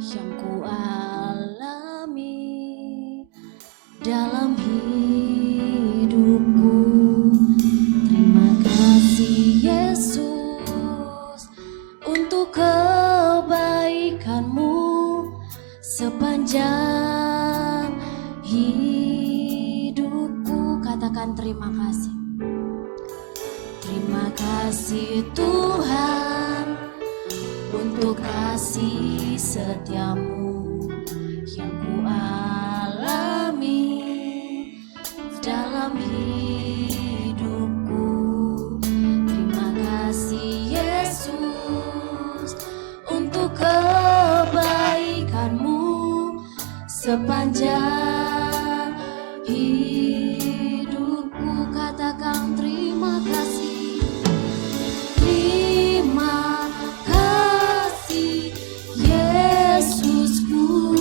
yang ku alami dalam hidupku. Terima kasih Yesus untuk kebaikan-Mu sepanjang hidupku. Katakan terima kasih. Terima kasih Tuhan untuk kasih setia-Mu yang ku alami dalam hidupku. Terima kasih Yesus untuk kebaikan-Mu sepanjang hidupku. Katakan terima kasih. Terima kasih Yesusku,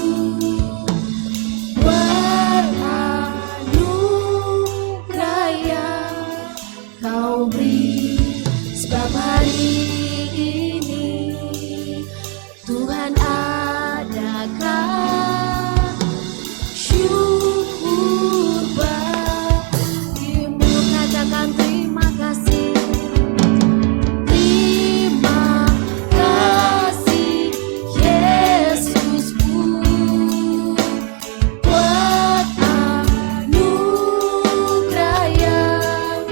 beranugerah yang Kau beri, sebab hari ini Tuhan adakan syukur bagimu. Katakan terima kasih. Terima kasih Yesusku, buat anugerah yang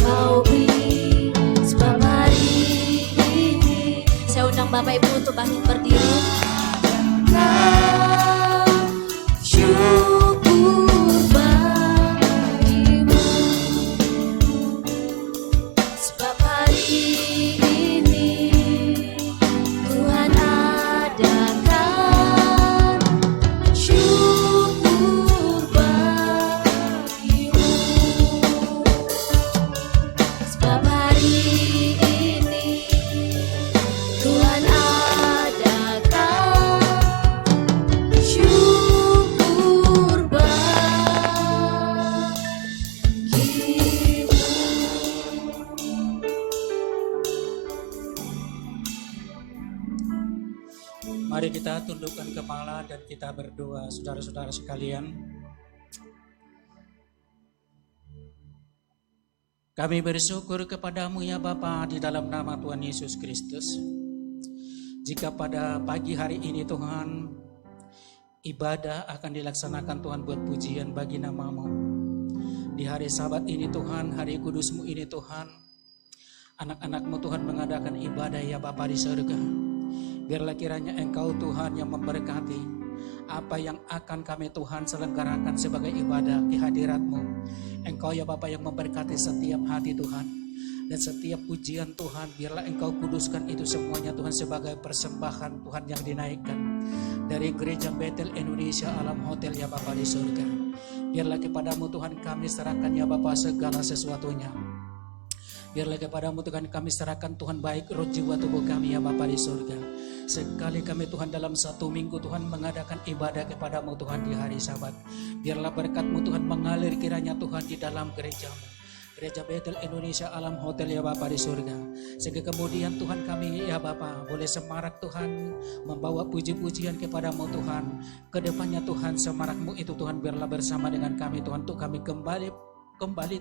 Kau beri, sebab hari ini. Saya undang Bapak Ibu untuk bangkit berdiri. Syukur bagimu, sebab hari ini Tuhan adakan syukur bagimu, sebab hari ini Tuhan adakan syukur bagimu. Mari kita tundukkan kepala dan kita berdoa, saudara-saudara sekalian. Kami bersyukur kepadamu ya Bapa di dalam nama Tuhan Yesus Kristus. Jika pada pagi hari ini Tuhan, ibadah akan dilaksanakan Tuhan buat pujian bagi nama-Mu. Di hari Sabat ini Tuhan, hari kudus-Mu ini Tuhan, anak-anak-Mu Tuhan mengadakan ibadah ya Bapa di surga. Biarlah kiranya Engkau Tuhan yang memberkati apa yang akan kami Tuhan selenggarakan sebagai ibadah di hadirat-Mu. Engkau ya Bapa yang memberkati setiap hati Tuhan, dan setiap pujian Tuhan biarlah Engkau kuduskan itu semuanya Tuhan sebagai persembahan Tuhan yang dinaikkan dari Gereja Bethel Indonesia Alam Hotel ya Bapa di surga. Biarlah kepadamu Tuhan kami serahkan ya Bapa segala sesuatunya. Biarlah kepadamu Tuhan kami serahkan Tuhan baik roh jiwa tubuh kami ya Bapa di surga. Sekali kami Tuhan dalam satu minggu Tuhan mengadakan ibadah kepadamu Tuhan di hari Sabat. Biarlah berkat-Mu Tuhan mengalir kiranya Tuhan di dalam gereja-Mu, Gereja Bethel Indonesia Alam Hotel ya Bapa di surga. Sehingga kemudian Tuhan kami ya Bapa boleh semarak Tuhan membawa puji-pujian kepadamu Tuhan. Kedepannya Tuhan semarak-Mu itu Tuhan biarlah bersama dengan kami Tuhan untuk kami kembali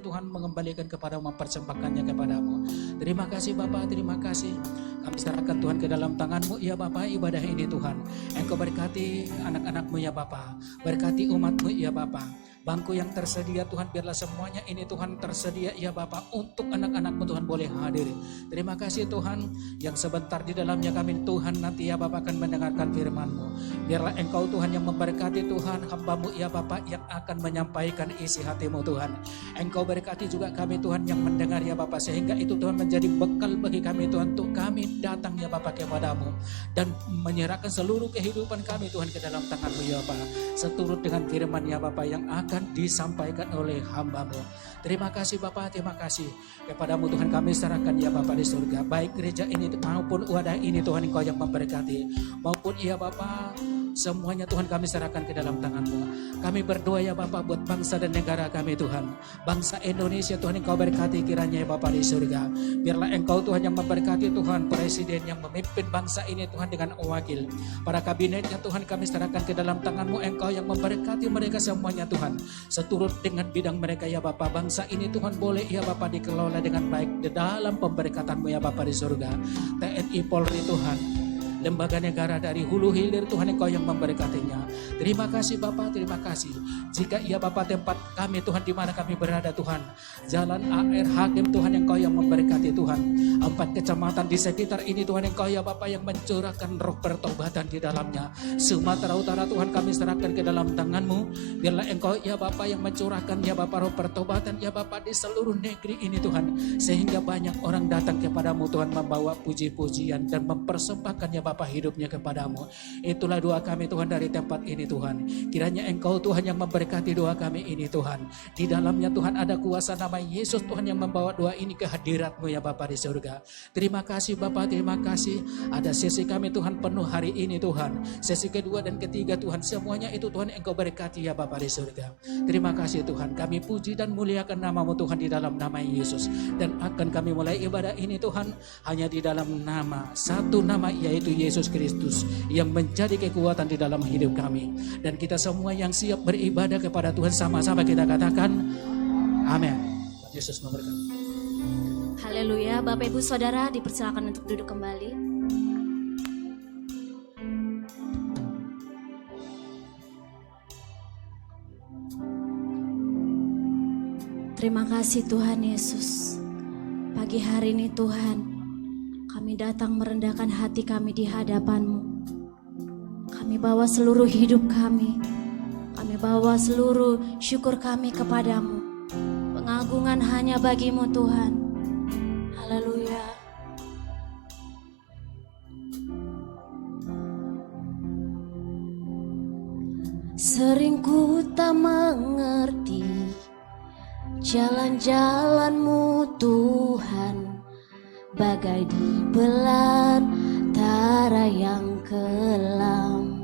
Tuhan mengembalikan kepada mempersembahkannya kepadamu. Terima kasih Bapa, terima kasih. Kami serahkan Tuhan ke dalam tangan-Mu ya Bapa ibadah ini Tuhan. Engkau berkati anak-anak-Mu ya Bapa, berkati umat-Mu ya Bapa. Bangku yang tersedia Tuhan biarlah semuanya ini Tuhan tersedia ya Bapa untuk anak-anak-Mu Tuhan boleh hadir. Terima kasih Tuhan yang sebentar di dalamnya kami Tuhan nanti ya Bapa akan mendengarkan firman-Mu. Biarlah Engkau Tuhan yang memberkati Tuhan hamba-Mu ya Bapa yang akan menyampaikan isi hati-Mu Tuhan. Engkau berkati juga kami Tuhan yang mendengar ya Bapa sehingga itu Tuhan menjadi bekal bagi kami Tuhan untuk kami datang ya Bapa kepada-Mu dan menyerahkan seluruh kehidupan kami Tuhan ke dalam tangan-Mu ya Bapa. Seturut dengan firman ya Bapa yang akan disampaikan oleh hamba-Mu. Terima kasih Bapa, terima kasih kepadamu Tuhan kami serahkan ya Bapa di surga. Baik gereja ini maupun wadah ini Tuhan Engkau yang memberkati. Maupun ya Bapa Semuanya Tuhan kami serahkan ke dalam tangan-Mu. Kami berdoa ya Bapa buat bangsa dan negara kami Tuhan. Bangsa Indonesia Tuhan Engkau berkati kiranya ya Bapa di surga. Biarlah Engkau Tuhan yang memberkati Tuhan presiden yang memimpin bangsa ini Tuhan dengan wakil. Para kabinetnya Tuhan kami serahkan ke dalam tangan-Mu. Engkau yang memberkati mereka semuanya Tuhan. Seturut dengan bidang mereka ya Bapa. Bangsa ini Tuhan boleh ya Bapa dikelola dengan baik di dalam pemberkatan-Mu ya Bapa di surga. TNI Polri Tuhan, lembaga negara dari hulu hilir Tuhan Engkau yang memberkatinya. Terima kasih Bapa, terima kasih. Jika ya Bapa tempat kami Tuhan di mana kami berada Tuhan, Jalan AR Hakim Tuhan Engkau yang memberkati Tuhan. 4 kecamatan di sekitar ini Tuhan Engkau ya Bapa yang mencurahkan roh pertobatan di dalamnya. Sumatera Utara Tuhan kami serahkan ke dalam tangan-Mu. Biarlah Engkau ya Bapa yang mencurahkan ya Bapa roh pertobatan ya Bapa di seluruh negeri ini Tuhan. Sehingga banyak orang datang kepada-Mu Tuhan membawa puji-pujian dan mempersembahkan ya Bapa hidupnya kepadamu. Itulah doa kami Tuhan dari tempat ini Tuhan. Kiranya Engkau Tuhan yang memberkati doa kami ini Tuhan. Di dalamnya Tuhan ada kuasa nama Yesus Tuhan yang membawa doa ini ke hadirat-Mu ya Bapa di surga. Terima kasih Bapa, terima kasih. Ada sesi kami Tuhan penuh hari ini Tuhan. Sesi kedua dan ketiga Tuhan, semuanya itu Tuhan Engkau berkati ya Bapa di surga. Terima kasih Tuhan. Kami puji dan muliakan nama-Mu Tuhan di dalam nama Yesus. Dan akan kami mulai ibadah ini Tuhan hanya di dalam nama, satu nama yaitu Yesus Kristus yang menjadi kekuatan di dalam hidup kami. Dan kita semua yang siap beribadah kepada Tuhan sama-sama kita katakan amin. Yesus memberkati. Haleluya. Bapak Ibu Saudara dipersilakan untuk duduk kembali. Terima kasih Tuhan Yesus. Pagi hari ini Tuhan, kami datang merendahkan hati kami di hadapan-Mu. Kami bawa seluruh hidup kami. Kami bawa seluruh syukur kami kepadamu. Pengagungan hanya bagi-Mu Tuhan. Haleluya. Sering ku tak mengerti jalan-jalan-Mu Tuhan, bagai di belantara yang kelam.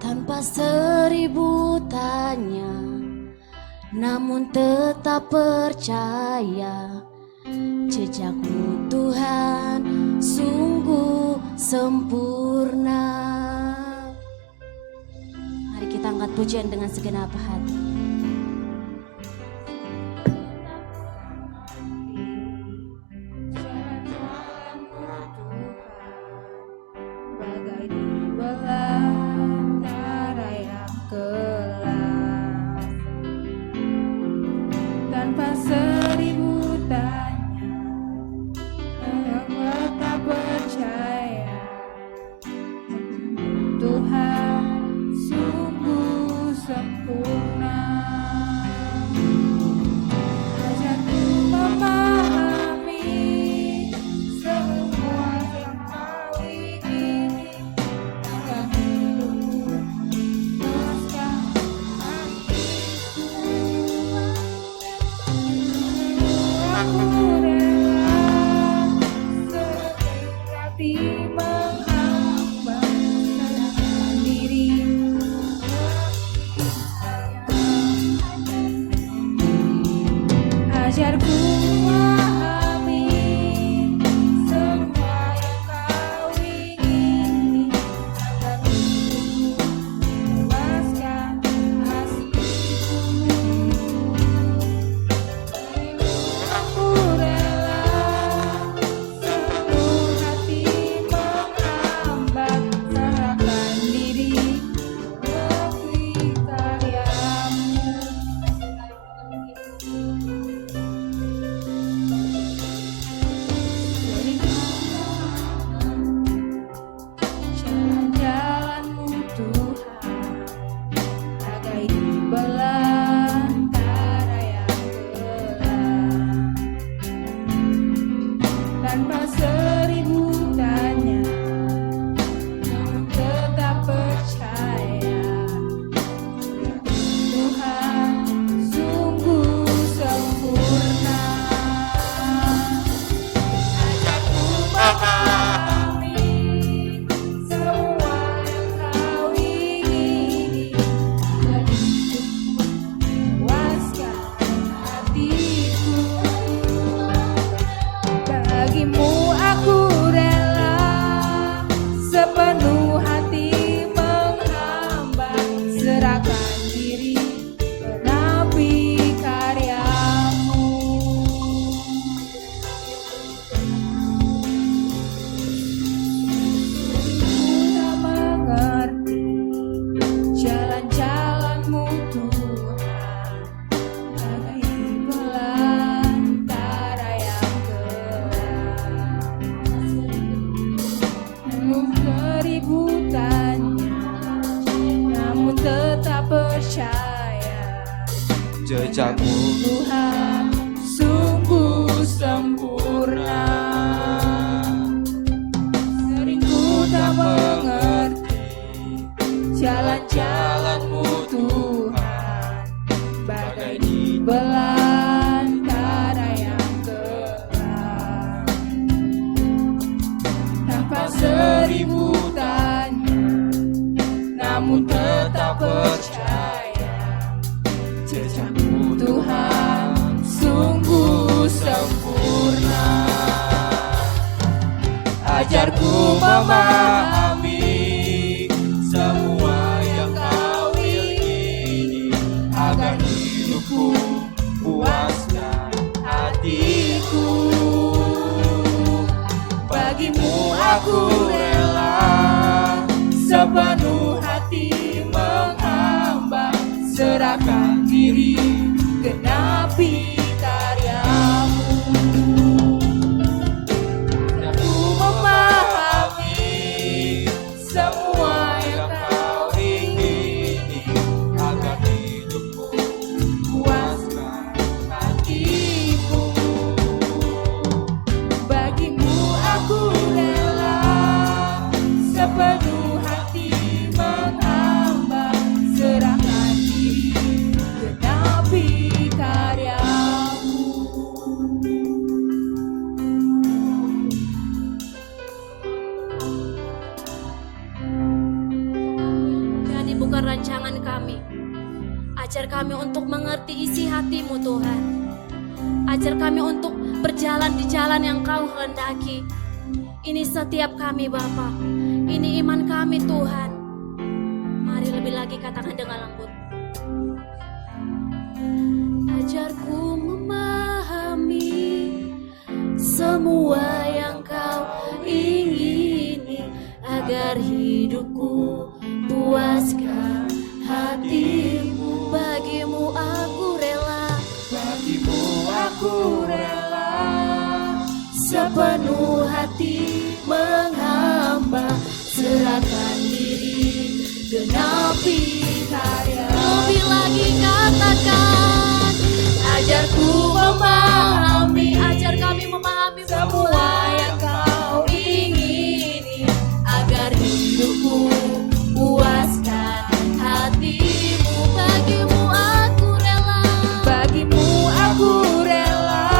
Tanpa 1000 tanya, namun tetap percaya, jejak-Mu Tuhan sungguh sempurna. Mari kita angkat pujian dengan segenap hati. Kerjamu Tuhan sungguh sempurna. Sering ku tak mengerti jalan-jalan-Mu Tuhan, bagai di belantara yang gelap. Tanpa seribu tanya, namun tetap percaya, jejak-Mu Tuhan sungguh sempurna. Ajarku memahami semua yang Kau ingini, agar hidupku puaskan hatiku. Bagimu aku rela sepenuh hati menghamba, serahkan diri genapi karya-Mu. Aku memahami semua yang Kau ingini, agar hidupku puaskan hatimu. Bagimu aku rela sepenuh hati menghamba, serahkan diri genapi karya-Mu. Jadi bukan rancangan kami. Ajar kami untuk mengerti isi hati-Mu Tuhan. Ajar kami untuk berjalan di jalan yang Kau kehendaki. Ini setiap kami Bapa. Ini iman kami Tuhan. Mari lebih lagi katakan dengan lembut. Ajarku memahami semua yang Kau ingini, agar hidupku puaskan hatimu. Bagimu aku rela, Bagimu aku rela sepenuh hati menghamba, serahkan diri genapi karya. Lebih lagi katakan, ajarku memahami, ajar kami memahami semua yang Kau ingini, agar hidupku puaskan hatimu. Bagimu aku rela, Bagimu aku rela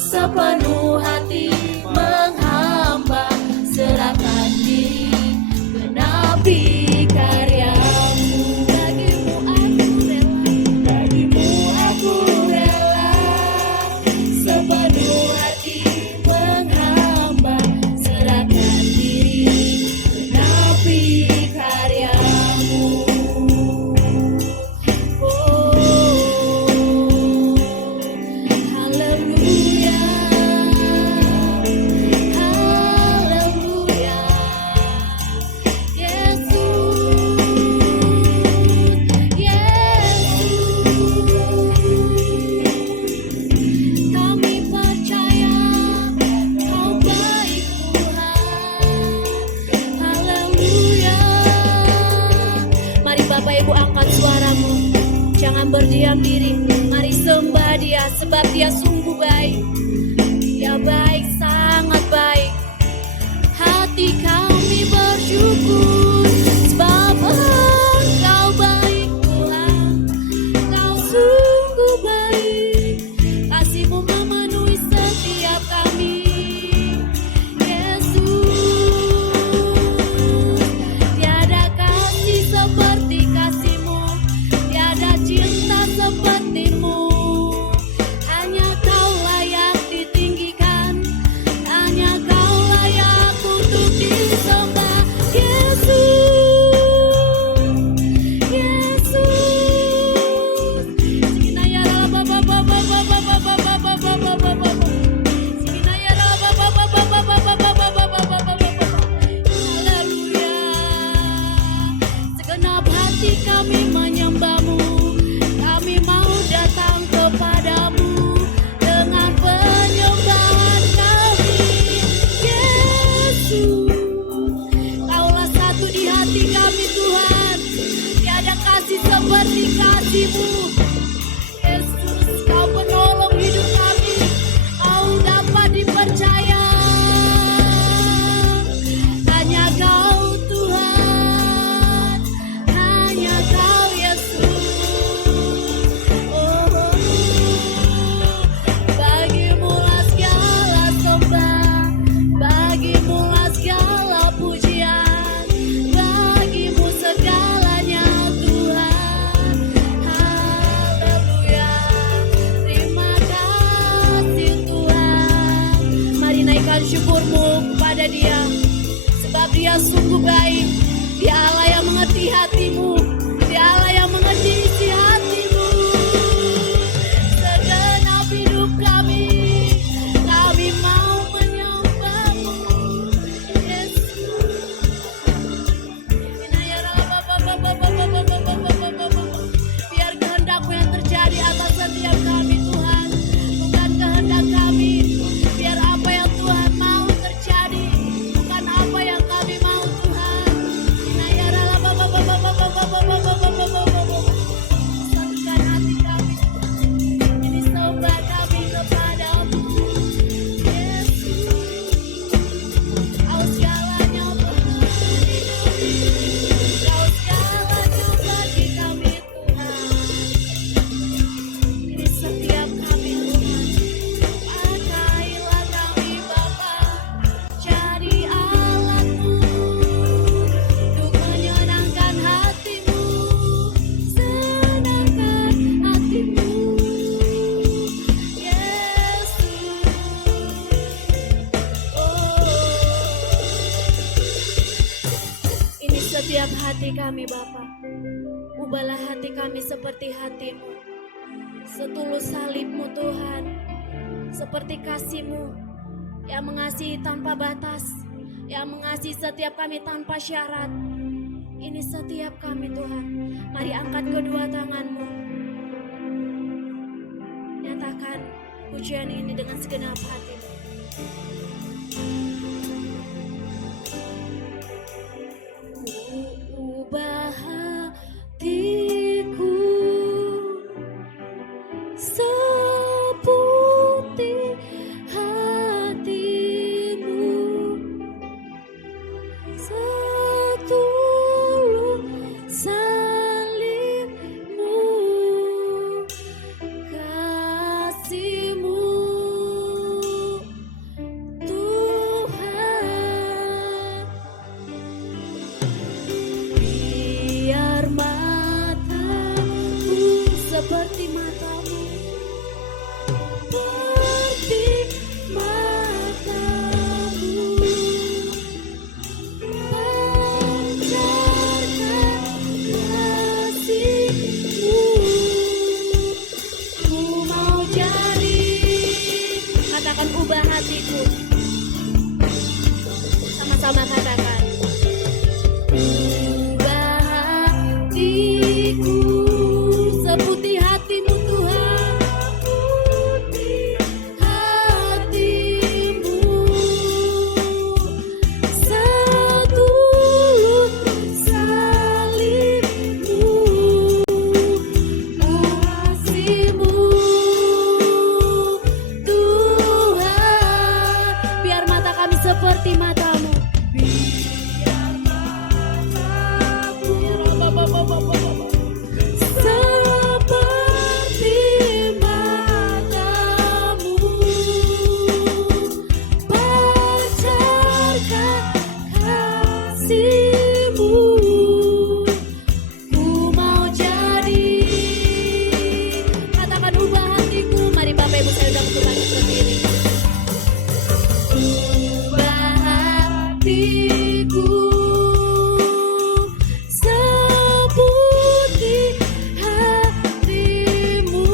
sepenuh hati menghamba, serahkan diri genapi karya-Mu. Bagimu aku rela, Bagimu aku rela sepenuh hati menghamba, serahkan diri genapi karya-Mu. Oh, haleluya, haleluya, Yesus, Yesus. Kami percaya Kau baik Tuhan. Haleluya. Mari Bapak Ibu angkat suaramu. Jangan berdiam diri. Mari sembah Dia sebab Dia sungguh baik. Dia baik, sangat baik. Hati kami bersyukur sebab Engkau baik Tuhan. Kau sungguh baik. Kasih-Mu memenuhi setiap kami. Yesus, tiada kasih seperti kasih-Mu, tiada cinta seperti-Mu. Hanya Kau layak ditinggikan, syukurmu kepada Dia, sebab Dia sungguh baik. Dia Allah yang mengerti hatimu, Dia Allah yang mengerti isi hatimu. Segenap hidup kami mau menyembahmu, Yesus. Biar kehendak-Mu yang terjadi atas setiap kami, Tuhan, bukan kehendak kami. Biar apa yang Tuhan mau terjadi, bukan apa yang kami mau, Tuhan. Satukan hati kami, ini sembah kami kepadamu, Yesus. Kau segalanya Tuhan, Kau segalanya bagi kami, Tuhan. Ini setiap kami, Tuhan. Pakailah kami, Bapa, jadi alat-Mu untuk menyenangkan hati-Mu, senangkan hati-Mu, Yesus. Ini setiap hati kami, Bapa. Ubahlah hati kami seperti hati-Mu, setulus salib-Mu, Tuhan, seperti kasih-Mu yang mengasihi tanpa batas, yang mengasihi setiap kami tanpa syarat. Ini setiap kami, Tuhan. Mari angkat kedua tangan-Mu, nyatakan pujian ini dengan segenap hati. Ubah hatiku seputih hati-Mu, setulus salib-Mu, kasih-Mu, Tuhan. Biar mataku seperti mata-Mu, seperti mata-Mu, pancarkan kasih-Mu. Ku mau jadi, katakan ubah hatiku, sama-sama katakan. Ubah hatiku seputih hati-Mu, Tuhan, seputih hati-Mu, setulus salib-Mu, kasih-Mu, Tuhan. Biar mata kami seperti mata-Mu, biar mataku seperti mata-Mu, pancarkan kasih-Mu. Ku mau jadi, katakan ubah hatiku. Mari Bapak Ibu saya sudah berbagi berdiri. Ubah hatiku seputih hati-Mu,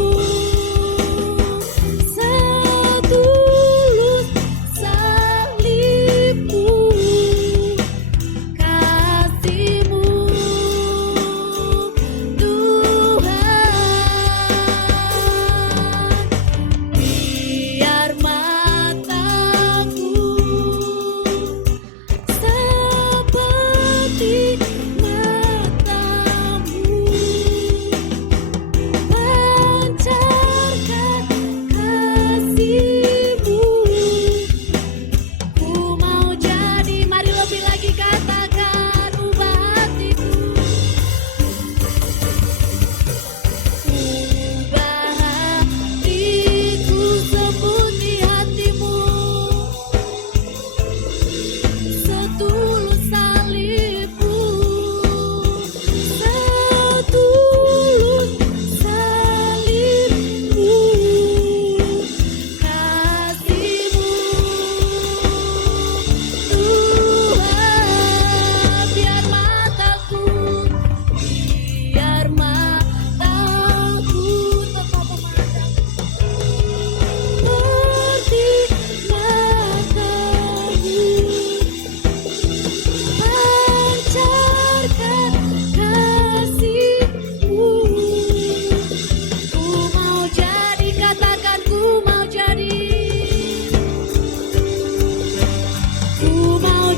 setulus salib-Mu, kasih-Mu, Tuhan. Biar mataku seperti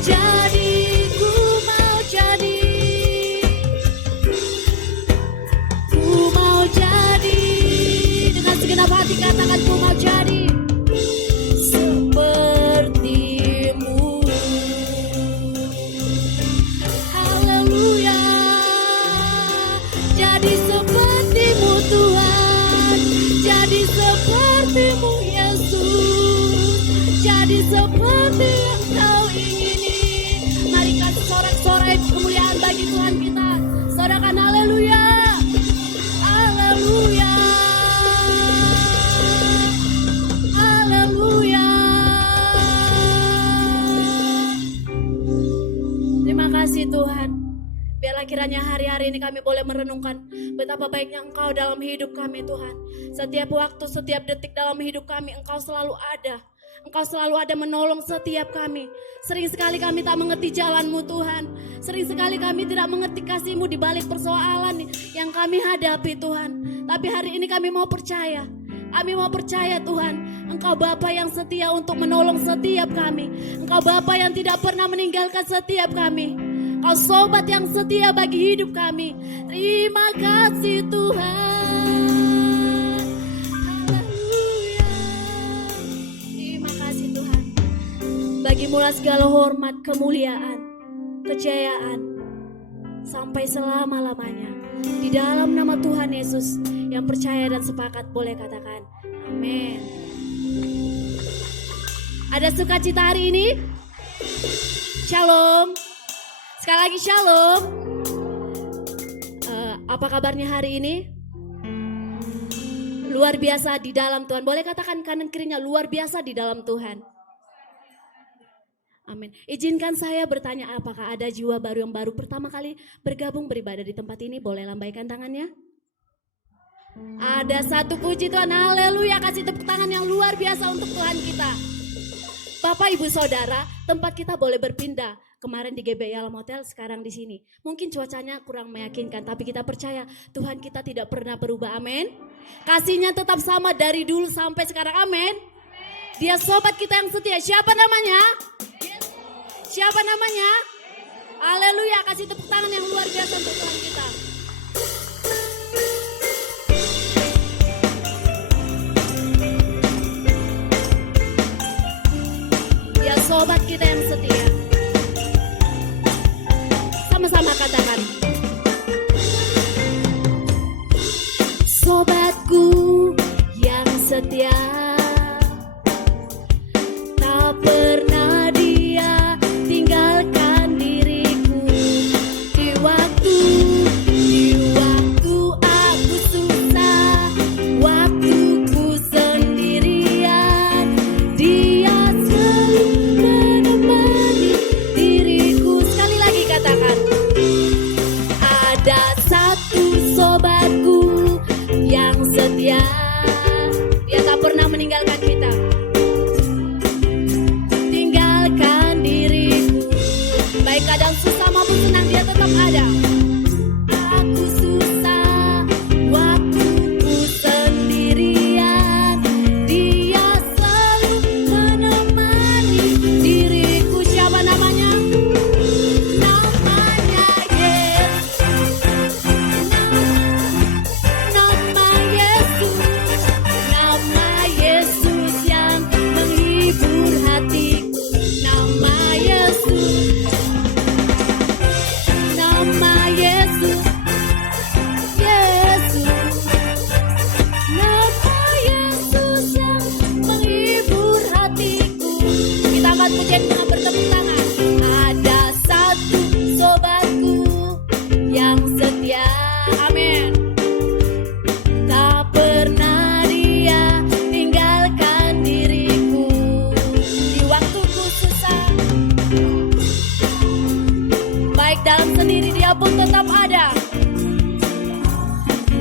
jadi, ku mau jadi. Ku mau jadi. Dengan segenap hati katakan ku mau jadi sepertimu. Haleluya. Jadi sepertimu Tuhan, jadi sepertimu Yesus, jadi seperti yang Kau ingini. Mari kita sorak-sorai kemuliaan bagi Tuhan kita. Sorakan haleluya, haleluya, haleluya. Terima kasih Tuhan. Biarlah kiranya hari-hari ini kami boleh merenungkan betapa baiknya Engkau dalam hidup kami Tuhan. Setiap waktu, setiap detik dalam hidup kami Engkau selalu ada. Engkau selalu ada menolong setiap kami. Sering sekali kami tak mengerti jalan-Mu Tuhan. Sering sekali kami tidak mengerti kasih-Mu di balik persoalan yang kami hadapi Tuhan. Tapi hari ini kami mau percaya. Kami mau percaya Tuhan, Engkau Bapa yang setia untuk menolong setiap kami. Engkau Bapa yang tidak pernah meninggalkan setiap kami. Engkau sobat yang setia bagi hidup kami. Terima kasih Tuhan. Haleluya. Terima kasih Tuhan. Bagimu segala hormat, kemuliaan, kejayaan sampai selama-lamanya. Di dalam nama Tuhan Yesus yang percaya dan sepakat boleh katakan amin. Ada sukacita hari ini? Shalom. Sekali lagi shalom. Apa kabarnya hari ini? Luar biasa di dalam Tuhan. Boleh katakan kanan kirinya, luar biasa di dalam Tuhan. Amin. Izinkan saya bertanya, apakah ada jiwa baru yang baru pertama kali bergabung beribadah di tempat ini? Boleh lambaikan tangannya. Ada satu, puji Tuhan, haleluya. Kasih tepuk tangan yang luar biasa untuk Tuhan kita. Bapak, Ibu, Saudara, tempat kita boleh berpindah. Kemarin di GBI Alam Hotel, sekarang di sini. Mungkin cuacanya kurang meyakinkan, tapi kita percaya Tuhan kita tidak pernah berubah, amin. Kasihnya tetap sama dari dulu sampai sekarang, amin. Dia sobat kita yang setia. Siapa namanya? Siapa namanya? Haleluya, kasih tepuk tangan yang luar biasa untuk Tuhan kita. Dia sobat kita yang setia. Sama-sama katakan. Sobatku yang setia, tak pernah dia tinggalkan diriku di waktu aku susah, waktuku sendirian. Dia selalu menemani diriku. Sekali lagi katakan. Ada satu sobatku yang setia, dia tak pernah meninggalkan kita. Tinggalkan diriku, baik keadaan susah maupun senang, dia tetap ada. Aku susah, waktuku sendirian, dia selalu menemani diriku. Siapa namanya? Namanya Yesus. Nama Yesus. Nama Yesus yang menghibur hatiku. Nama Yesus. Nama Yesus. Yesus. Nama Yesus yang menghibur hatiku. Kita angkat pujian dengan bertepuk tangan. Ada satu sobatku yang setia. Amin. Tak pernah dia tinggalkan diriku di waktuku susah. Baik dalam sendiri dia pun tetap ada.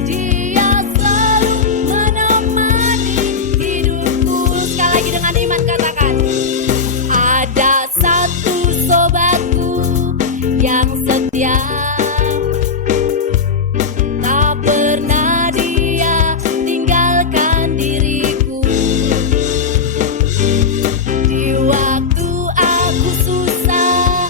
Dia selalu menemani hidupku. Sekali lagi dengan iman katakan. Ada satu sobatku yang setia, tak pernah dia tinggalkan diriku di waktu aku susah,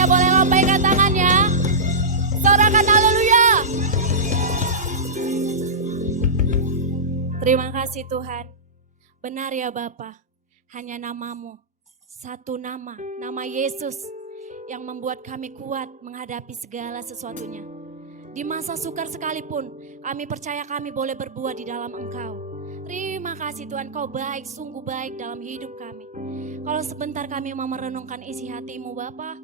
percaya boleh lambaikan tangannya. Sorakan haleluya. Terima kasih Tuhan. Benar ya Bapa, hanya namamu, satu nama, nama Yesus yang membuat kami kuat menghadapi segala sesuatunya. Di masa sukar sekalipun, kami percaya kami boleh berbuat di dalam Engkau. Terima kasih Tuhan, Kau baik, sungguh baik dalam hidup kami. Kalau sebentar kami mau merenungkan isi hati-Mu Bapa,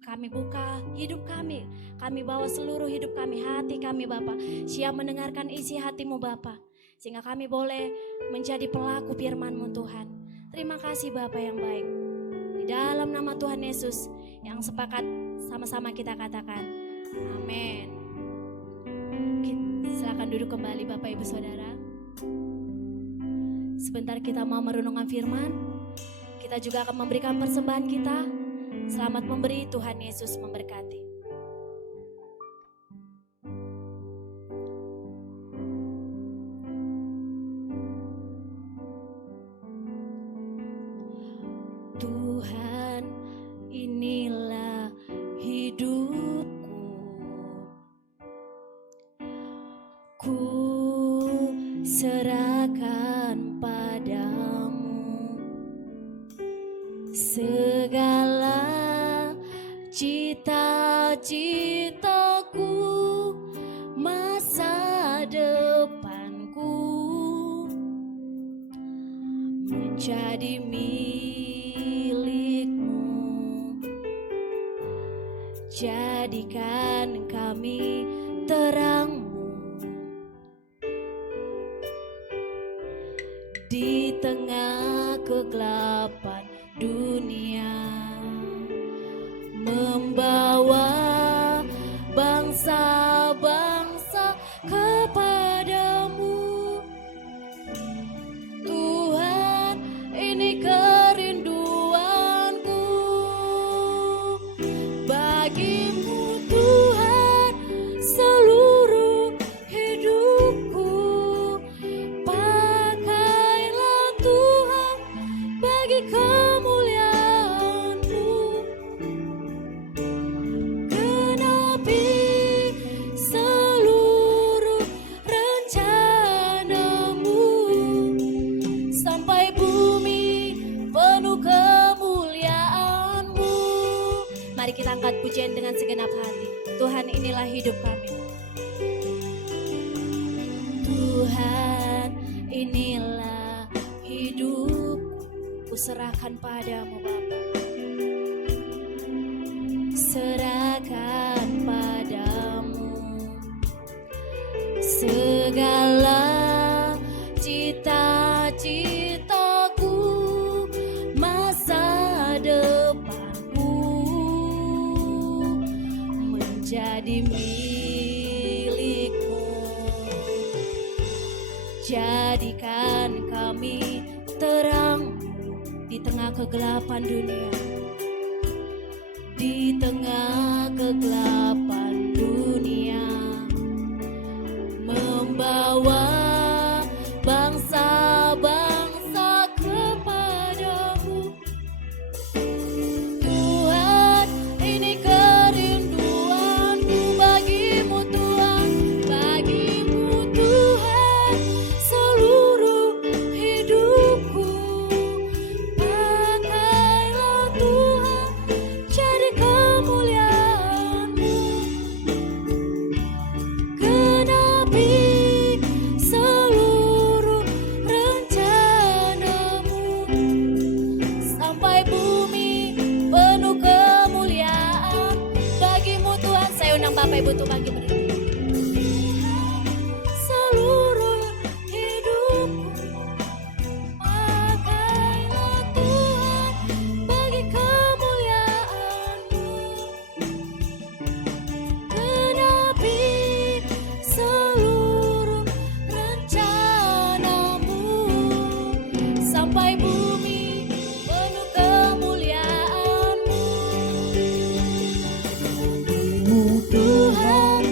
kami buka hidup kami bawa seluruh hidup kami, hati kami Bapa, siap mendengarkan isi hati-Mu Bapa, sehingga kami boleh menjadi pelaku firman-Mu Tuhan. Terima kasih Bapa yang baik. Di dalam nama Tuhan Yesus yang sepakat sama-sama kita katakan, amin. Silakan duduk kembali Bapak Ibu Saudara. Sebentar kita mau merenungkan firman. Kita juga akan memberikan persembahan kita. Selamat memberi, Tuhan Yesus memberkati. Tuhan, inilah hidupku. Ku serahkan padamu segala cita-citaku, masa depanku menjadi milikmu. Jadikan kami terangmu di tengah kegelapan dunia, membawa bangsa-bangsa kepadamu. Tuhan, ini kerinduanku bagimu Tuhan, seluruh hidupku. Pakailah Tuhan bagi kemuliaan-Mu. Genapi seluruh rencana-Mu sampai bumi penuh kemuliaan-Mu. Mari kita angkat pujian dengan segenap hati. Tuhan, inilah hidup kami. Tuhan, inilah hidup, ku serahkan padamu Bapa. Serahkan padamu segala cita-citaku, masa depanku menjadi milikmu. Jadikan kami terang di tengah kegelapan dunia, di tengah kegelapan dunia, membawa bangsa-bangsa kepadamu. Tuhan, ini kerinduanku bagimu Tuhan, bagimu Tuhan, seluruh hidupku. Pakailah Tuhan jadi kemuliaan-Mu. Genapi seluruh rencana-Mu sampai bumi penuh kemuliaan bagimu Tuhan. Saya undang Bapak Ibu tuh bagi berdiri. Seluruh hidupku, pakailah Tuhan bagi kemuliaan-Mu. Genapi seluruh rencana-Mu sampai bumi penuh kemuliaan-Mu. Tuhan,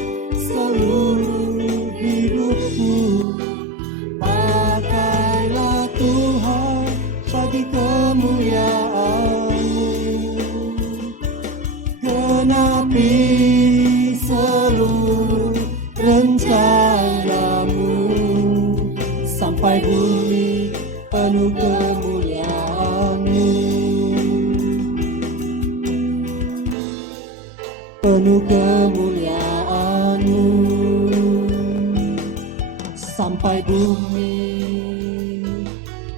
kemuliaan-Mu sampai bumi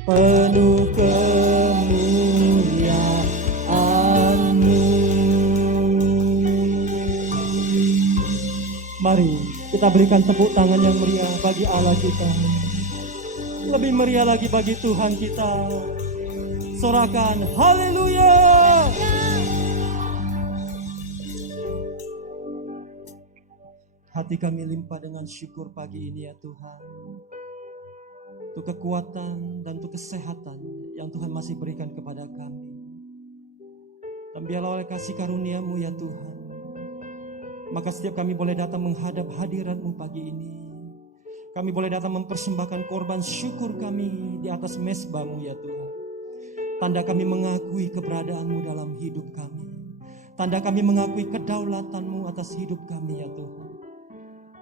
penuh kemuliaan-Mu. Mari kita berikan tepuk tangan yang meriah bagi Allah kita. Lebih meriah lagi bagi Tuhan kita. Sorakan haleluya. Hati kami limpah dengan syukur pagi ini ya Tuhan. Untuk kekuatan dan untuk kesehatan yang Tuhan masih berikan kepada kami. Dan biarlah oleh kasih karunia-Mu ya Tuhan, maka setiap kami boleh datang menghadap hadirat-Mu pagi ini. Kami boleh datang mempersembahkan korban syukur kami di atas mezbah-Mu ya Tuhan. Tanda kami mengakui keberadaan-Mu dalam hidup kami. Tanda kami mengakui kedaulatan-Mu atas hidup kami ya Tuhan.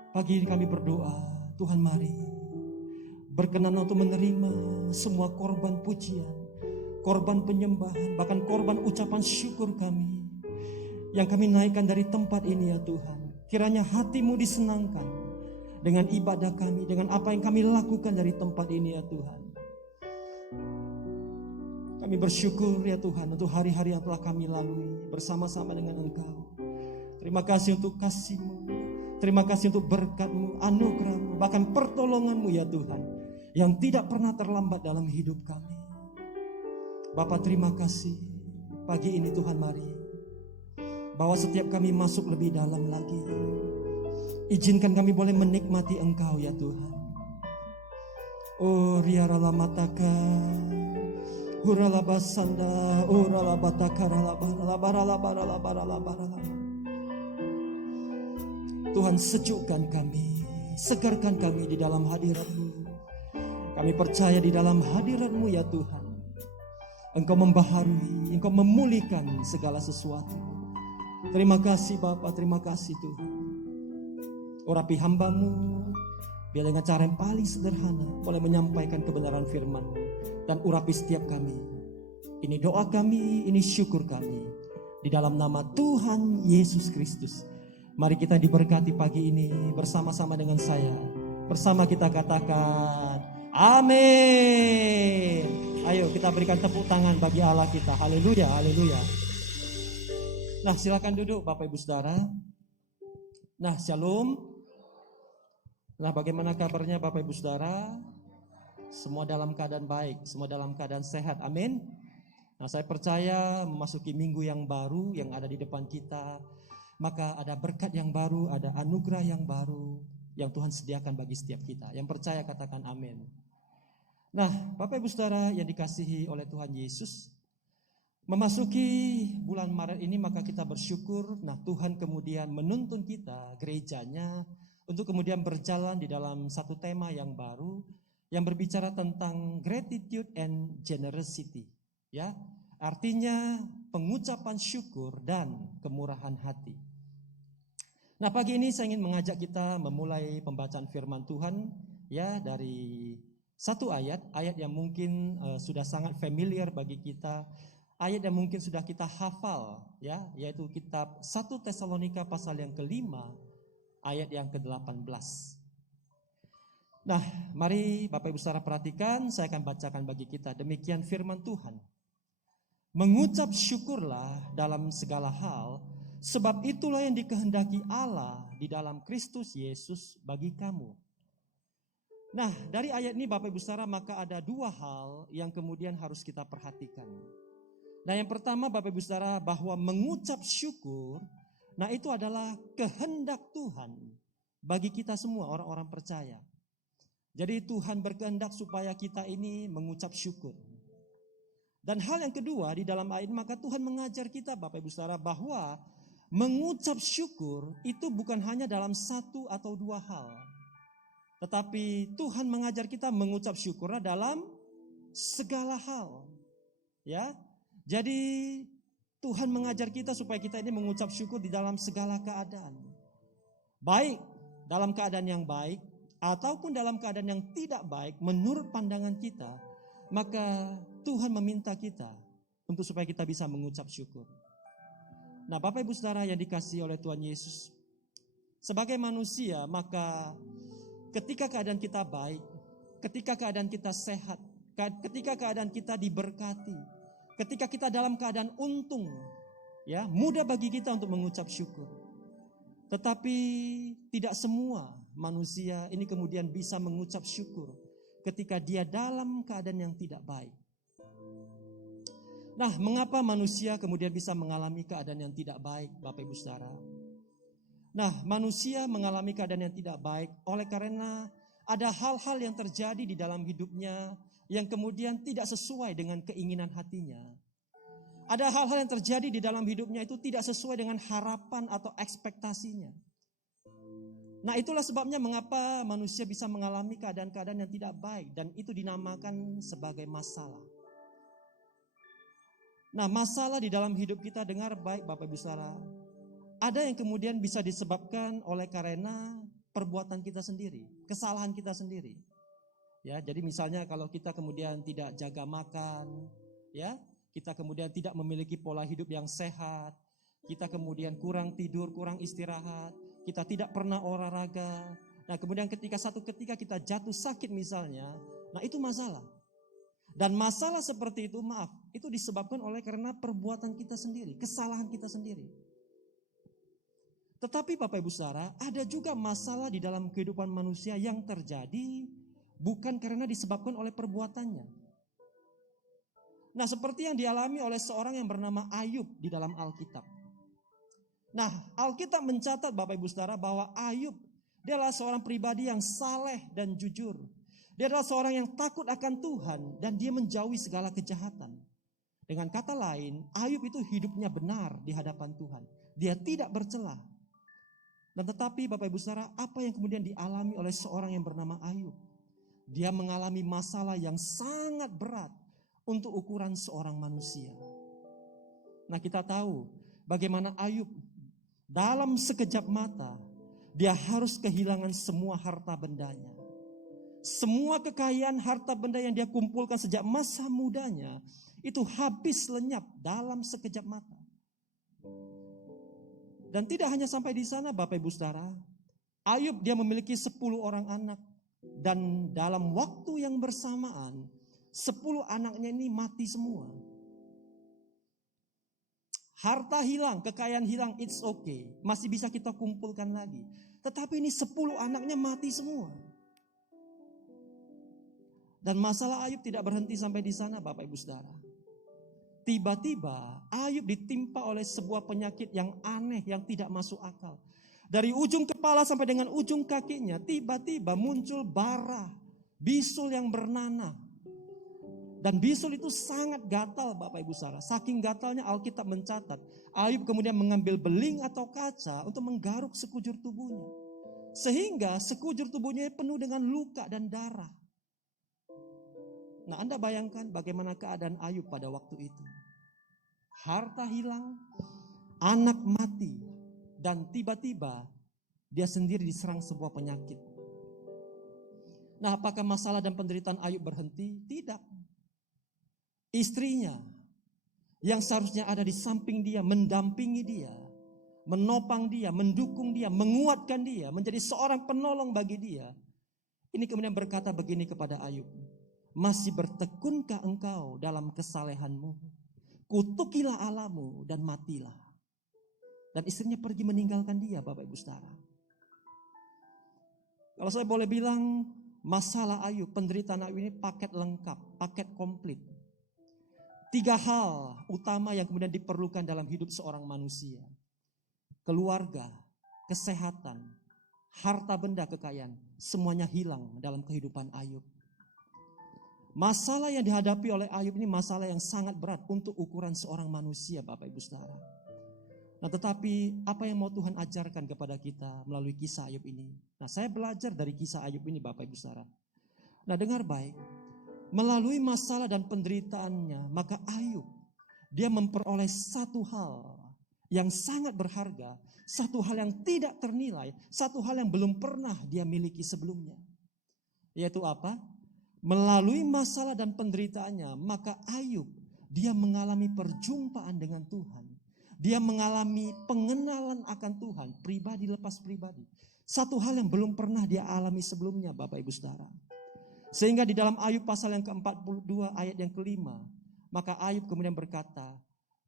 Pagi ini kami berdoa, Tuhan mari berkenan untuk menerima semua korban pujian, korban penyembahan, bahkan korban ucapan syukur kami yang kami naikkan dari tempat ini ya Tuhan. Kiranya hati-Mu disenangkan dengan ibadah kami, dengan apa yang kami lakukan dari tempat ini ya Tuhan. Kami bersyukur ya Tuhan untuk hari-hari yang telah kami lalui bersama-sama dengan Engkau. Terima kasih untuk kasih-Mu, terima kasih untuk berkat-Mu, anugerah-Mu, bahkan pertolongan-Mu ya Tuhan, yang tidak pernah terlambat dalam hidup kami. Bapa terima kasih pagi ini Tuhan, mari bahwa setiap kami masuk lebih dalam lagi. Izinkan kami boleh menikmati Engkau ya Tuhan. Oh riarala mataka, hurala basanda, urala bataka, rala. Tuhan sejukkan kami, segarkan kami di dalam hadirat-Mu. Kami percaya di dalam hadirat-Mu ya Tuhan, Engkau membaharui, Engkau memulihkan segala sesuatu. Terima kasih Bapa, terima kasih Tuhan. Urapi hamba-Mu, biar dengan cara yang paling sederhana boleh menyampaikan kebenaran firman-Mu. Dan urapi setiap kami. Ini doa kami, ini syukur kami. Di dalam nama Tuhan Yesus Kristus. Mari kita diberkati pagi ini bersama-sama dengan saya. Bersama kita katakan, amin. Ayo kita berikan tepuk tangan bagi Allah kita. Haleluya, haleluya. Nah silakan duduk Bapak Ibu Saudara. Nah shalom. Nah bagaimana kabarnya Bapak Ibu Saudara? Semua dalam keadaan baik, semua dalam keadaan sehat, amin. Nah saya percaya memasuki minggu yang baru yang ada di depan kita, maka ada berkat yang baru, ada anugerah yang baru yang Tuhan sediakan bagi setiap kita. Yang percaya katakan amin. Nah Bapak Ibu Saudara yang dikasihi oleh Tuhan Yesus, memasuki bulan Maret ini maka kita bersyukur. Nah Tuhan kemudian menuntun kita, gerejanya, untuk kemudian berjalan di dalam satu tema yang baru yang berbicara tentang gratitude and generosity. Ya, artinya pengucapan syukur dan kemurahan hati. Nah pagi ini saya ingin mengajak kita memulai pembacaan firman Tuhan ya dari satu ayat yang mungkin sudah sangat familiar bagi kita. Ayat yang mungkin sudah kita hafal ya, yaitu kitab 1 Tesalonika pasal yang ke-5 ayat yang ke-18. Nah, mari Bapak Ibu Saudara perhatikan, saya akan bacakan bagi kita demikian firman Tuhan. Mengucap syukurlah dalam segala hal, sebab itulah yang dikehendaki Allah di dalam Kristus Yesus bagi kamu. Nah, dari ayat ini Bapak Ibu Saudara maka ada dua hal yang kemudian harus kita perhatikan. Nah yang pertama Bapak Ibu Saudara bahwa mengucap syukur, nah itu adalah kehendak Tuhan bagi kita semua orang-orang percaya. Jadi Tuhan berkehendak supaya kita ini mengucap syukur. Dan hal yang kedua di dalam ayat maka Tuhan mengajar kita Bapak Ibu Saudara bahwa mengucap syukur itu bukan hanya dalam satu atau dua hal. Tetapi Tuhan mengajar kita mengucap syukurlah dalam segala hal. Ya. Jadi Tuhan mengajar kita supaya kita ini mengucap syukur di dalam segala keadaan. Baik dalam keadaan yang baik ataupun dalam keadaan yang tidak baik menurut pandangan kita, maka Tuhan meminta kita untuk supaya kita bisa mengucap syukur. Nah Bapak Ibu Saudara yang dikasihi oleh Tuhan Yesus, Sebagai manusia, maka ketika keadaan kita baik, ketika keadaan kita sehat, ketika keadaan kita diberkati, ketika kita dalam keadaan untung, ya, mudah bagi kita untuk mengucap syukur. Tetapi tidak semua manusia ini kemudian bisa mengucap syukur ketika dia dalam keadaan yang tidak baik. Nah, mengapa manusia kemudian bisa mengalami keadaan yang tidak baik, Bapak Ibu Saudara? Nah, manusia mengalami keadaan yang tidak baik oleh karena ada hal-hal yang terjadi di dalam hidupnya yang kemudian tidak sesuai dengan keinginan hatinya. Ada hal-hal yang terjadi di dalam hidupnya itu tidak sesuai dengan harapan atau ekspektasinya. Nah, itulah sebabnya mengapa manusia bisa mengalami keadaan-keadaan yang tidak baik dan itu dinamakan sebagai masalah. Nah, masalah di dalam hidup kita, dengar baik Bapak Ibu Saudara, ada yang kemudian bisa disebabkan oleh karena perbuatan kita sendiri, kesalahan kita sendiri. Ya, jadi misalnya kalau kita kemudian tidak jaga makan, ya, kita kemudian tidak memiliki pola hidup yang sehat, kita kemudian kurang tidur, kurang istirahat, kita tidak pernah olahraga. Nah, kemudian ketika kita jatuh sakit misalnya, nah itu masalah. Dan masalah seperti itu, maaf, itu disebabkan oleh karena perbuatan kita sendiri, kesalahan kita sendiri. Tetapi Bapak Ibu Saudara, ada juga masalah di dalam kehidupan manusia yang terjadi bukan karena disebabkan oleh perbuatannya. Nah, seperti yang dialami oleh seorang yang bernama Ayub di dalam Alkitab. Nah, Alkitab mencatat Bapak Ibu Saudara bahwa Ayub, dia adalah seorang pribadi yang saleh dan jujur. Dia adalah seorang yang takut akan Tuhan dan dia menjauhi segala kejahatan. Dengan kata lain, Ayub itu hidupnya benar di hadapan Tuhan. Dia tidak bercela. Dan tetapi Bapak Ibu Saudara, apa yang kemudian dialami oleh seorang yang bernama Ayub? Dia mengalami masalah yang sangat berat untuk ukuran seorang manusia. Nah, kita tahu bagaimana Ayub dalam sekejap mata dia harus kehilangan semua harta bendanya. Semua kekayaan harta benda yang dia kumpulkan sejak masa mudanya itu habis lenyap dalam sekejap mata. Dan tidak hanya sampai di sana Bapak Ibu Saudara, Ayub dia memiliki 10 orang anak dan dalam waktu yang bersamaan 10 anaknya ini mati semua. Harta hilang, kekayaan hilang, it's okay, masih bisa kita kumpulkan lagi. Tetapi ini 10 anaknya mati semua. Dan masalah Ayub tidak berhenti sampai di sana Bapak Ibu Saudara. Tiba-tiba Ayub ditimpa oleh sebuah penyakit yang aneh yang tidak masuk akal. Dari ujung kepala sampai dengan ujung kakinya tiba-tiba muncul bara, bisul yang bernanah. Dan bisul itu sangat gatal Bapak Ibu Saudara. Saking gatalnya Alkitab mencatat, Ayub kemudian mengambil beling atau kaca untuk menggaruk sekujur tubuhnya. Sehingga sekujur tubuhnya penuh dengan luka dan darah. Nah, Anda bayangkan bagaimana keadaan Ayub pada waktu itu. Harta hilang, anak mati, dan tiba-tiba dia sendiri diserang sebuah penyakit. Nah, apakah masalah dan penderitaan Ayub berhenti? Tidak. Istrinya yang seharusnya ada di samping dia, mendampingi dia, menopang dia, mendukung dia, menguatkan dia, menjadi seorang penolong bagi dia. Ini kemudian berkata begini kepada Ayub, masih bertekunkah engkau dalam kesalehanmu? Kutukilah Allahmu dan matilah. Dan istrinya pergi meninggalkan dia Bapak Ibu Saudara. Kalau saya boleh bilang, masalah Ayub, penderitaan Ayub ini paket lengkap, paket komplit. 3 hal utama yang kemudian diperlukan dalam hidup seorang manusia. Keluarga, kesehatan, harta benda, kekayaan, semuanya hilang dalam kehidupan Ayub. Masalah yang dihadapi oleh Ayub ini masalah yang sangat berat untuk ukuran seorang manusia Bapak Ibu Saudara. Nah, tetapi apa yang mau Tuhan ajarkan kepada kita melalui kisah Ayub ini? Nah, saya belajar dari kisah Ayub ini Bapak Ibu Saudara. Nah, dengar baik. Melalui masalah dan penderitaannya, maka Ayub dia memperoleh satu hal yang sangat berharga, satu hal yang tidak ternilai, satu hal yang belum pernah dia miliki sebelumnya. Yaitu apa? Melalui masalah dan penderitaannya, maka Ayub dia mengalami perjumpaan dengan Tuhan. Dia mengalami pengenalan akan Tuhan, pribadi lepas pribadi. Satu hal yang belum pernah dia alami sebelumnya, Bapak Ibu Saudara. Sehingga di dalam Ayub pasal yang ke-42 ayat yang kelima, maka Ayub kemudian berkata,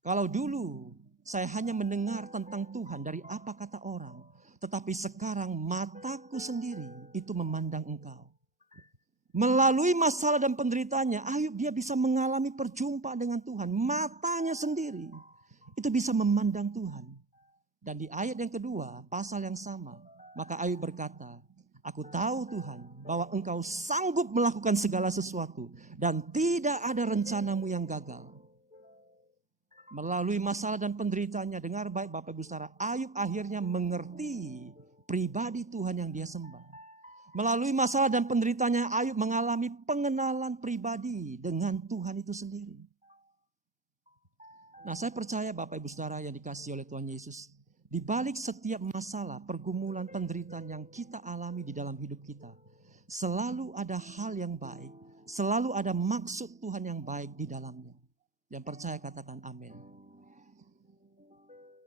kalau dulu saya hanya mendengar tentang Tuhan dari apa kata orang, tetapi sekarang mataku sendiri itu memandang Engkau. Melalui masalah dan penderitaannya, Ayub dia bisa mengalami perjumpaan dengan Tuhan. Matanya sendiri itu bisa memandang Tuhan. Dan di ayat yang kedua, pasal yang sama, maka Ayub berkata, aku tahu Tuhan bahwa Engkau sanggup melakukan segala sesuatu dan tidak ada rencanamu yang gagal. Melalui masalah dan penderitaannya, dengar baik Bapak Ibu Saudara, Ayub akhirnya mengerti pribadi Tuhan yang dia sembah. Melalui masalah dan penderitaannya, Ayub mengalami pengenalan pribadi dengan Tuhan itu sendiri. Nah, saya percaya Bapak Ibu Saudara yang dikasihi oleh Tuhan Yesus, di balik setiap masalah, pergumulan, penderitaan yang kita alami di dalam hidup kita, selalu ada hal yang baik, selalu ada maksud Tuhan yang baik di dalamnya. Yang percaya katakan amin.